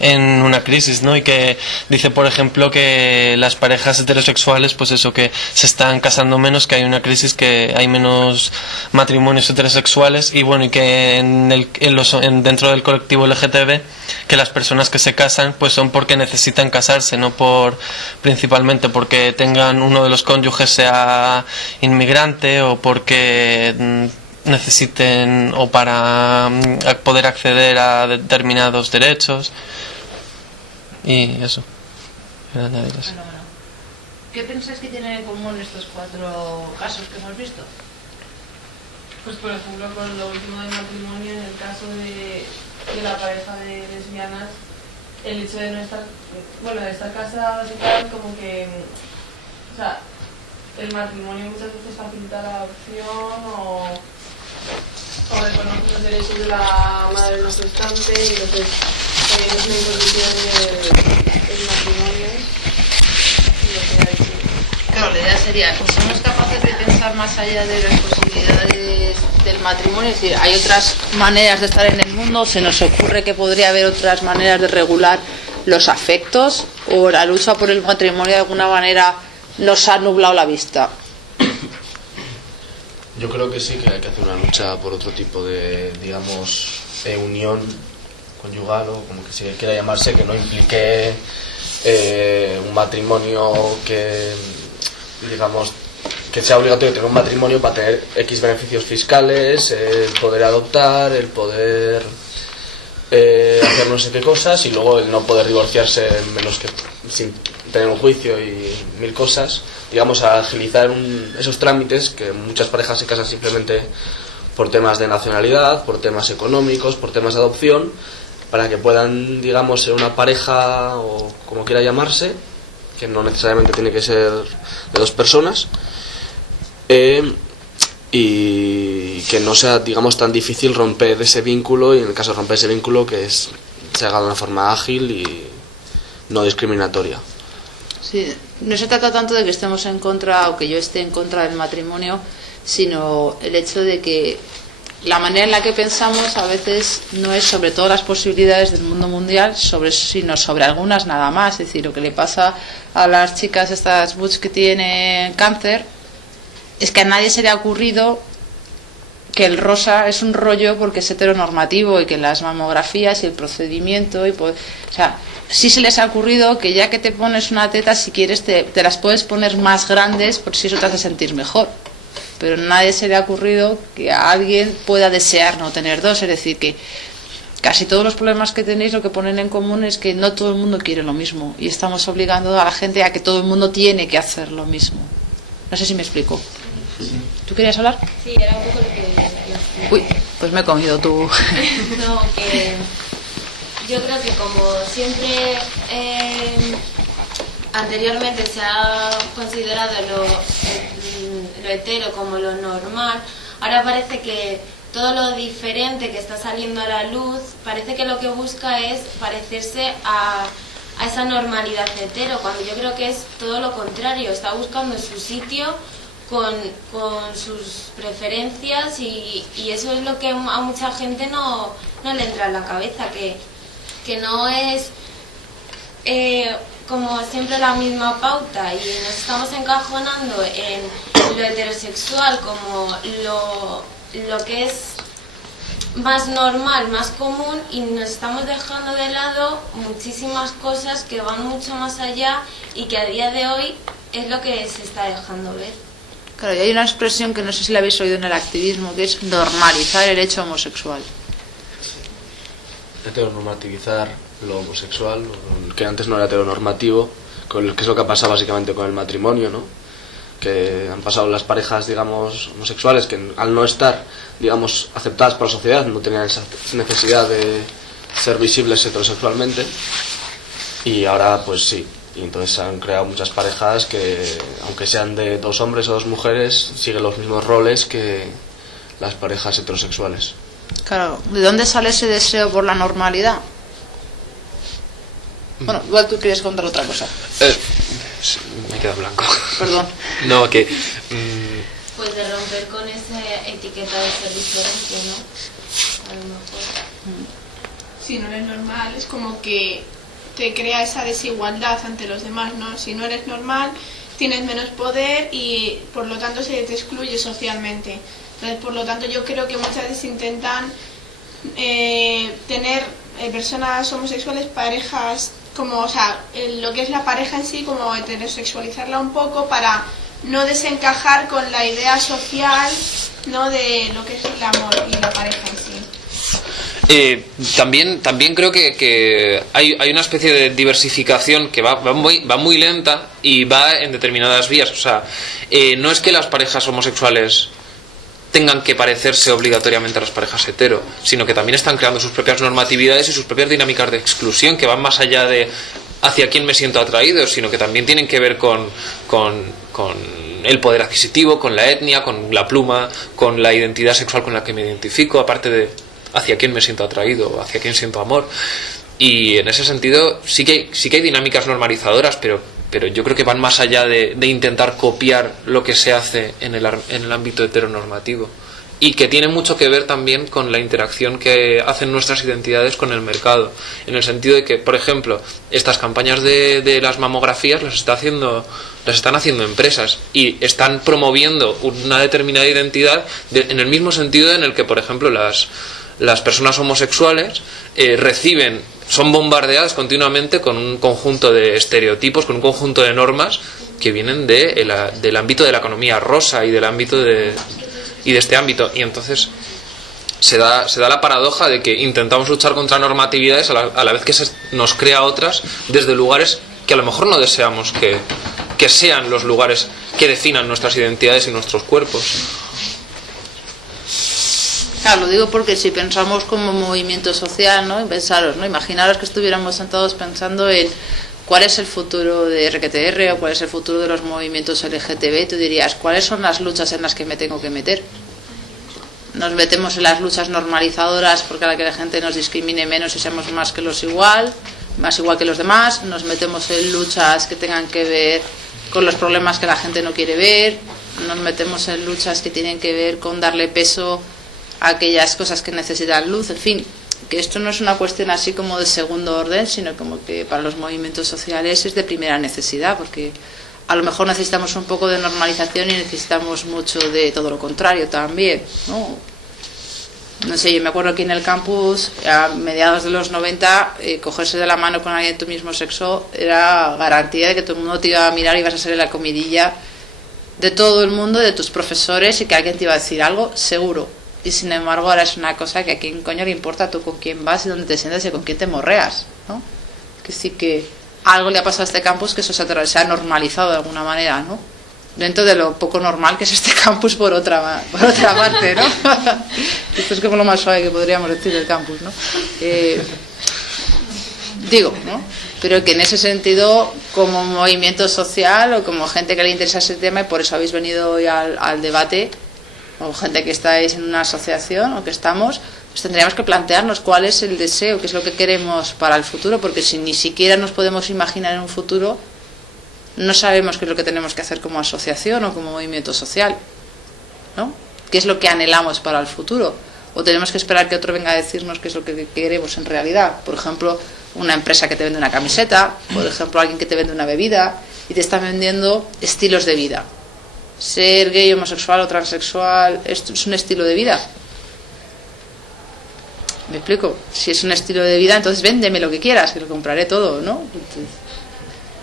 en una crisis, ¿no? Y que dice, por ejemplo, que las parejas heterosexuales, pues eso, que se están casando menos, que hay una crisis, que hay menos matrimonios heterosexuales, y bueno, y que dentro del colectivo LGTB, que las personas que se casan pues son porque necesitan casarse, no principalmente porque tengan uno de los cónyuges sea inmigrante, o porque necesiten, o para poder acceder a determinados derechos. Y eso. ¿Qué pensáis que tienen en común estos 4 casos que hemos visto? Pues por ejemplo, con lo último del matrimonio, en el caso de la pareja de lesbianas, el hecho de no estar, de estar casadas y tal, como que, o sea, el matrimonio muchas veces facilita la adopción o reconoce los derechos de la madre no gestante, y entonces también es una imposición del matrimonio y lo que hay que... Claro, la idea sería, ¿somos capaces de pensar más allá de las posibilidades del matrimonio? Es decir, ¿hay otras maneras de estar en el mundo? ¿Se nos ocurre que podría haber otras maneras de regular los afectos? ¿O la lucha por el matrimonio de alguna manera nos ha nublado la vista? Yo creo que sí, que hay que hacer una lucha por otro tipo de, digamos, unión conyugal, o como que se quiera llamarse, que no implique un matrimonio que, digamos, que sea obligatorio tener un matrimonio para tener X beneficios fiscales, el poder adoptar, el poder hacer no sé qué cosas, y luego el no poder divorciarse menos que sin tener un juicio y 1000 cosas. Digamos, a agilizar esos trámites, que muchas parejas se casan simplemente por temas de nacionalidad, por temas económicos, por temas de adopción, para que puedan, digamos, ser una pareja, o como quiera llamarse, que no necesariamente tiene que ser de 2 personas, y que no sea, digamos, tan difícil romper ese vínculo, y en el caso de romper ese vínculo, que se haga de una forma ágil y no discriminatoria. Sí, no se trata tanto de que estemos en contra, o que yo esté en contra del matrimonio, sino el hecho de que la manera en la que pensamos a veces no es sobre todas las posibilidades del mundo mundial, sino sobre algunas nada más. Es decir, lo que le pasa a las chicas, estas butch que tienen cáncer, es que a nadie se le ha ocurrido que el rosa es un rollo porque es heteronormativo y que las mamografías y el procedimiento o sea, sí se les ha ocurrido que ya que te pones una teta, si quieres te las puedes poner más grandes por si eso te hace sentir mejor, pero nadie se le ha ocurrido que a alguien pueda desear no tener dos. Es decir, que casi todos los problemas que tenéis lo que ponen en común es que no todo el mundo quiere lo mismo y estamos obligando a la gente a que todo el mundo tiene que hacer lo mismo. No sé si me explico. ¿Tú querías hablar? Sí, era un poco lo que... Uy, pues me he comido tú. No, que yo creo que como siempre anteriormente se ha considerado lo hetero como lo normal, ahora parece que todo lo diferente que está saliendo a la luz, parece que lo que busca es parecerse a esa normalidad hetero, cuando yo creo que es todo lo contrario, está buscando su sitio con sus preferencias y eso es lo que a mucha gente no le entra en la cabeza, que no es como siempre la misma pauta y nos estamos encajonando en lo heterosexual como lo que es más normal, más común y nos estamos dejando de lado muchísimas cosas que van mucho más allá y que a día de hoy es lo que se está dejando ver. Claro, y hay una expresión que no sé si la habéis oído en el activismo, que es normalizar el hecho homosexual. Heteronormativizar lo homosexual, que antes no era heteronormativo, que es lo que ha pasado básicamente con el matrimonio, ¿no? Que han pasado las parejas, digamos, homosexuales, que al no estar, digamos, aceptadas por la sociedad, no tenían esa necesidad de ser visibles heterosexualmente, y ahora pues sí. Y entonces se han creado muchas parejas que, aunque sean de dos hombres o dos mujeres, siguen los mismos roles que las parejas heterosexuales. Claro, ¿de dónde sale ese deseo por la normalidad? Bueno, igual tú quieres contar otra cosa. Me queda blanco. Perdón. No, que... Pues de romper con esa etiqueta de ser diferente, ¿no? A lo mejor. Si no eres normal, es como que te crea esa desigualdad ante los demás, ¿no? Si no eres normal, tienes menos poder y por lo tanto se te excluye socialmente. Entonces, por lo tanto, yo creo que muchas veces intentan tener personas homosexuales, parejas, como, o sea, lo que es la pareja en sí, como heterosexualizarla un poco para no desencajar con la idea social, ¿no?, de lo que es el amor y la pareja en sí. También creo que hay una especie de diversificación que va muy lenta y va en determinadas vías. O sea, no es que las parejas homosexuales tengan que parecerse obligatoriamente a las parejas hetero, sino que también están creando sus propias normatividades y sus propias dinámicas de exclusión que van más allá de hacia quién me siento atraído, sino que también tienen que ver con el poder adquisitivo, con la etnia, con la pluma, con la identidad sexual con la que me identifico, aparte de hacia quién me siento atraído, hacia quién siento amor. Y en ese sentido sí que hay dinámicas normalizadoras, pero yo creo que van más allá de intentar copiar lo que se hace en el ámbito heteronormativo, y que tiene mucho que ver también con la interacción que hacen nuestras identidades con el mercado, en el sentido de que, por ejemplo, estas campañas de las mamografías las están haciendo empresas y están promoviendo una determinada identidad en el mismo sentido en el que, por ejemplo, las personas homosexuales son bombardeadas continuamente con un conjunto de estereotipos, con un conjunto de normas que vienen del ámbito de la economía rosa y del ámbito de este ámbito. Y entonces se da la paradoja de que intentamos luchar contra normatividades a la vez que se nos crea otras desde lugares que a lo mejor no deseamos que sean los lugares que definan nuestras identidades y nuestros cuerpos. Claro, lo digo porque si pensamos como movimiento social, ¿no? Pensaros, ¿no? Imaginaros que estuviéramos sentados pensando en cuál es el futuro de RQTR o cuál es el futuro de los movimientos LGTB, tú dirías, ¿cuáles son las luchas en las que me tengo que meter? Nos metemos en las luchas normalizadoras porque a la que la gente nos discrimine menos y seamos más igual que los demás. Nos metemos en luchas que tengan que ver con los problemas que la gente no quiere ver. Nos metemos en luchas que tienen que ver con darle peso a aquellas cosas que necesitan luz. En fin, que esto no es una cuestión así como de segundo orden, sino como que para los movimientos sociales es de primera necesidad, porque a lo mejor necesitamos un poco de normalización y necesitamos mucho de todo lo contrario también, ¿no? No sé, yo me acuerdo que en el campus, a mediados de los 90, cogerse de la mano con alguien de tu mismo sexo era garantía de que todo el mundo te iba a mirar y ibas a ser la comidilla de todo el mundo, de tus profesores, y que alguien te iba a decir algo, seguro. Y sin embargo ahora es una cosa que a quién coño le importa tú con quién vas y dónde te sientas y con quién te morreas, ¿no? Que sí que algo le ha pasado a este campus, que eso se ha normalizado de alguna manera, ¿no? Dentro de lo poco normal que es este campus por otra parte, ¿no? Esto es como lo más suave que podríamos decir del campus, ¿no? Digo, ¿no? Pero que en ese sentido, como movimiento social o como gente que le interesa ese tema, y por eso habéis venido hoy al debate, o gente que estáis en una asociación o que estamos, pues tendríamos que plantearnos cuál es el deseo, qué es lo que queremos para el futuro, porque si ni siquiera nos podemos imaginar en un futuro, no sabemos qué es lo que tenemos que hacer como asociación o como movimiento social, ¿no? ¿Qué es lo que anhelamos para el futuro? O tenemos que esperar que otro venga a decirnos qué es lo que queremos en realidad. Por ejemplo, una empresa que te vende una camiseta, por ejemplo, alguien que te vende una bebida y te está vendiendo estilos de vida. Ser gay, homosexual o transexual, ¿esto es un estilo de vida? ¿Me explico? Si es un estilo de vida, entonces véndeme lo que quieras, que lo compraré todo, ¿no?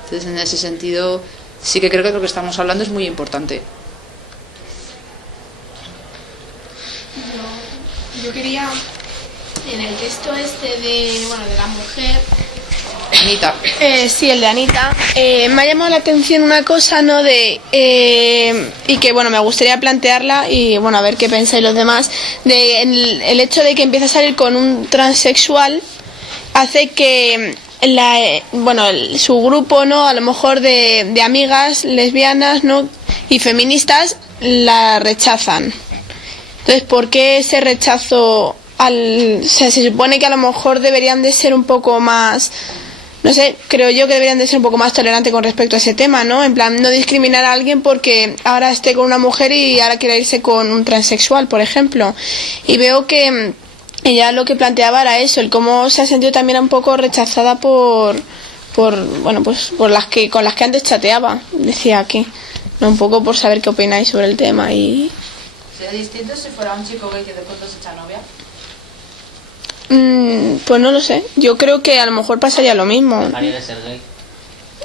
Entonces, en ese sentido, sí que creo que lo que estamos hablando es muy importante. Yo quería, en el texto este de la mujer, Anita. Sí, el de Anita. Me ha llamado la atención una cosa, ¿no? Y que, me gustaría plantearla y, a ver qué pensáis los demás. El hecho de que empiece a salir con un transexual hace que su grupo, ¿no? A lo mejor de amigas lesbianas, ¿no? Y feministas la rechazan. Entonces, ¿por qué ese rechazo se supone que a lo mejor deberían de ser un poco más... No sé, creo yo que deberían de ser un poco más tolerantes con respecto a ese tema, ¿no? En plan, no discriminar a alguien porque ahora esté con una mujer y ahora quiera irse con un transexual, por ejemplo. Y veo que ella lo que planteaba era eso, el cómo se ha sentido también un poco rechazada por con las que antes chateaba, decía aquí. No, un poco por saber qué opináis sobre el tema y... ¿Sería distinto si fuera un chico gay que de pronto se echa novia? Pues no lo sé. Yo creo que a lo mejor pasaría lo mismo. Dejaría de ser gay.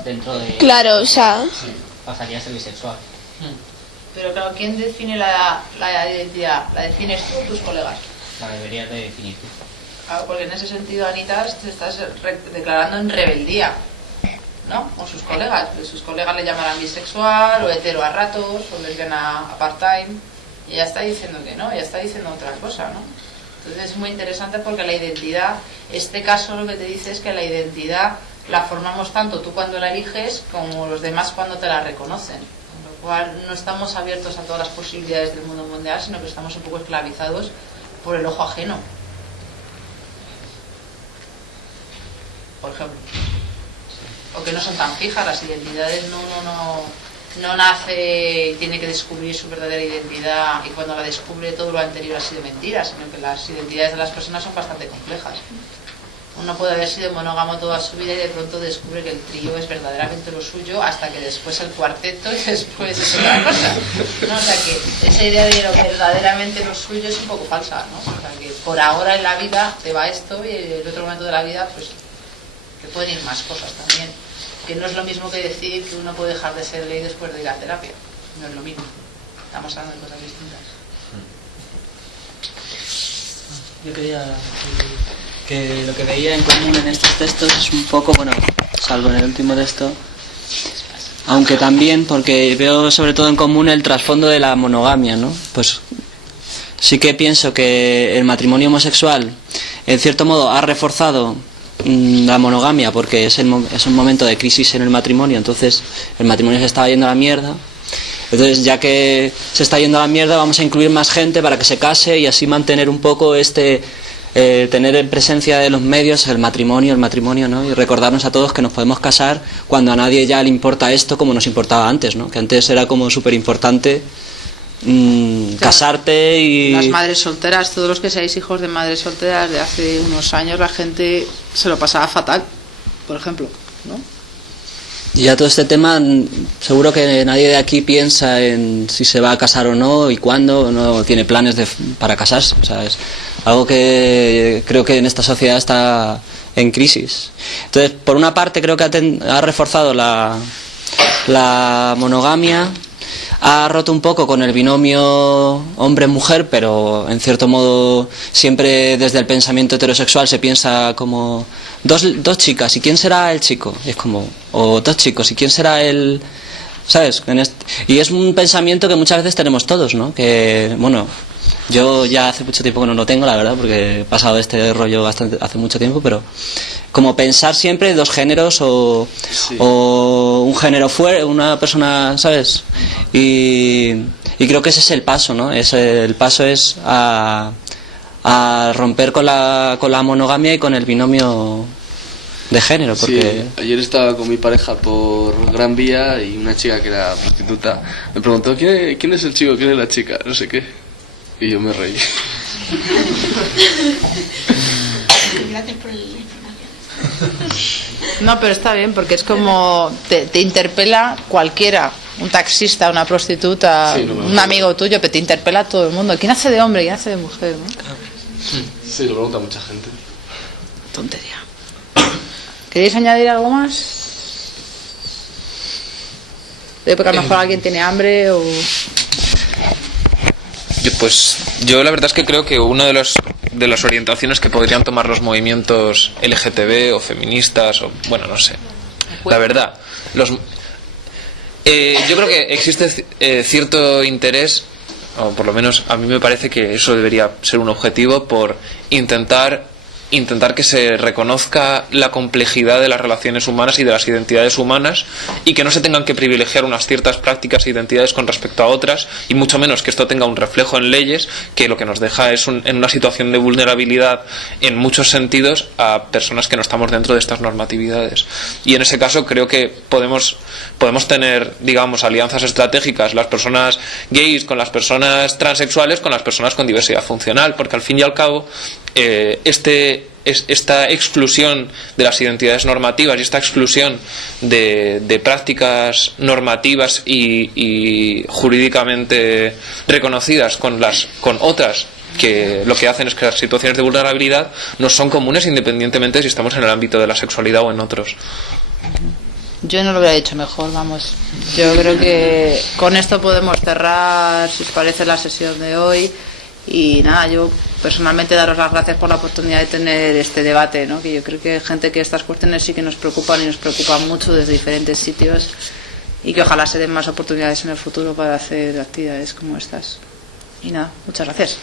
Dentro de... Claro, o sea... Sí, pasaría a ser bisexual. Pero claro, ¿quién define la identidad? ¿La defines tú o tus colegas? La deberías de definir tú. Claro, porque en ese sentido, Anita, te estás declarando en rebeldía, ¿no? O sus colegas. Sus colegas le llamarán bisexual o hetero a ratos o lesbiana a part-time. Y ella está diciendo que no, ella está diciendo otra cosa, ¿no? Entonces es muy interesante porque la identidad, este caso lo que te dice es que la identidad la formamos tanto tú cuando la eliges como los demás cuando te la reconocen. Con lo cual no estamos abiertos a todas las posibilidades del mundo mundial, sino que estamos un poco esclavizados por el ojo ajeno. Por ejemplo. O que no son tan fijas, las identidades no nace y tiene que descubrir su verdadera identidad y cuando la descubre todo lo anterior ha sido mentira, sino que las identidades de las personas son bastante complejas. Uno puede haber sido monógamo toda su vida y de pronto descubre que el trío es verdaderamente lo suyo hasta que después el cuarteto y después es otra cosa, ¿no? O sea que esa idea de lo verdaderamente lo suyo es un poco falsa, ¿no? O sea que por ahora en la vida te va esto y en el otro momento de la vida pues que pueden ir más cosas también. Que no es lo mismo que decir que uno puede dejar de ser gay después de ir a terapia. No es lo mismo. Estamos hablando de cosas distintas. Yo quería decir que lo que veía en común en estos textos es un poco, salvo en el último texto, aunque también porque veo sobre todo en común el trasfondo de la monogamia, ¿no? Pues sí que pienso que el matrimonio homosexual, en cierto modo, ha reforzado la monogamia porque es un momento de crisis en el matrimonio, entonces el matrimonio se estaba yendo a la mierda, entonces ya que se está yendo a la mierda vamos a incluir más gente para que se case y así mantener un poco tener en presencia de los medios el matrimonio, ¿no? Y recordarnos a todos que nos podemos casar cuando a nadie ya le importa esto como nos importaba antes, ¿no? Que antes era como súper importante casarte y... Las madres solteras, todos los que seáis hijos de madres solteras de hace unos años, la gente se lo pasaba fatal, por ejemplo, ¿no? Y ya todo este tema, seguro que nadie de aquí piensa en si se va a casar o no y cuándo, no tiene planes para casarse. O sea, es algo que creo que en esta sociedad está en crisis. Entonces, por una parte creo que ha reforzado la monogamia, ha roto un poco con el binomio hombre-mujer, pero en cierto modo siempre desde el pensamiento heterosexual se piensa como dos chicas, ¿y quién será el chico? Y es como, o dos chicos, ¿y quién será el...? ¿Sabes? Y es un pensamiento que muchas veces tenemos todos, ¿no? Que, bueno, yo ya hace mucho tiempo que no lo tengo, la verdad, porque he pasado este rollo hace mucho tiempo, pero como pensar siempre dos géneros o un género fuera, una persona, ¿sabes? Y creo que ese es el paso, ¿no? El paso es a romper con la monogamia y con el binomio de género, porque... Sí, ayer estaba con mi pareja por Gran Vía y una chica que era prostituta me preguntó ¿quién es el chico? ¿Quién es la chica? No sé qué. Y yo me reí. Gracias por la información. No, pero está bien, porque es como te interpela cualquiera, un taxista, una prostituta, un amigo tuyo, pero te interpela a todo el mundo. ¿Quién hace de hombre? ¿Quién hace de mujer? ¿No? Sí, lo pregunta mucha gente. Tontería. ¿Queréis añadir algo más? Porque a lo mejor alguien tiene hambre o... Yo la verdad es que creo que una de las orientaciones que podrían tomar los movimientos LGTB o feministas, o bueno, no sé, la verdad, yo creo que existe cierto interés, o por lo menos a mí me parece que eso debería ser un objetivo, por intentar que se reconozca la complejidad de las relaciones humanas y de las identidades humanas, y que no se tengan que privilegiar unas ciertas prácticas e identidades con respecto a otras, y mucho menos que esto tenga un reflejo en leyes, que lo que nos deja es en una situación de vulnerabilidad en muchos sentidos a personas que no estamos dentro de estas normatividades. Y en ese caso creo que podemos tener, digamos, alianzas estratégicas, las personas gays con las personas transexuales, con las personas con diversidad funcional, porque al fin y al cabo esta exclusión de las identidades normativas y esta exclusión de prácticas normativas y jurídicamente reconocidas con otras que lo que hacen es crear situaciones de vulnerabilidad, nos son comunes independientemente de si estamos en el ámbito de la sexualidad o en otros. Yo no lo hubiera dicho mejor, vamos. Yo creo que con esto podemos cerrar, si os parece, la sesión de hoy. Y nada, yo personalmente daros las gracias por la oportunidad de tener este debate, ¿no? Que yo creo que hay gente que estas cuestiones sí que nos preocupan y nos preocupan mucho desde diferentes sitios, y que ojalá se den más oportunidades en el futuro para hacer actividades como estas. Y nada, muchas gracias.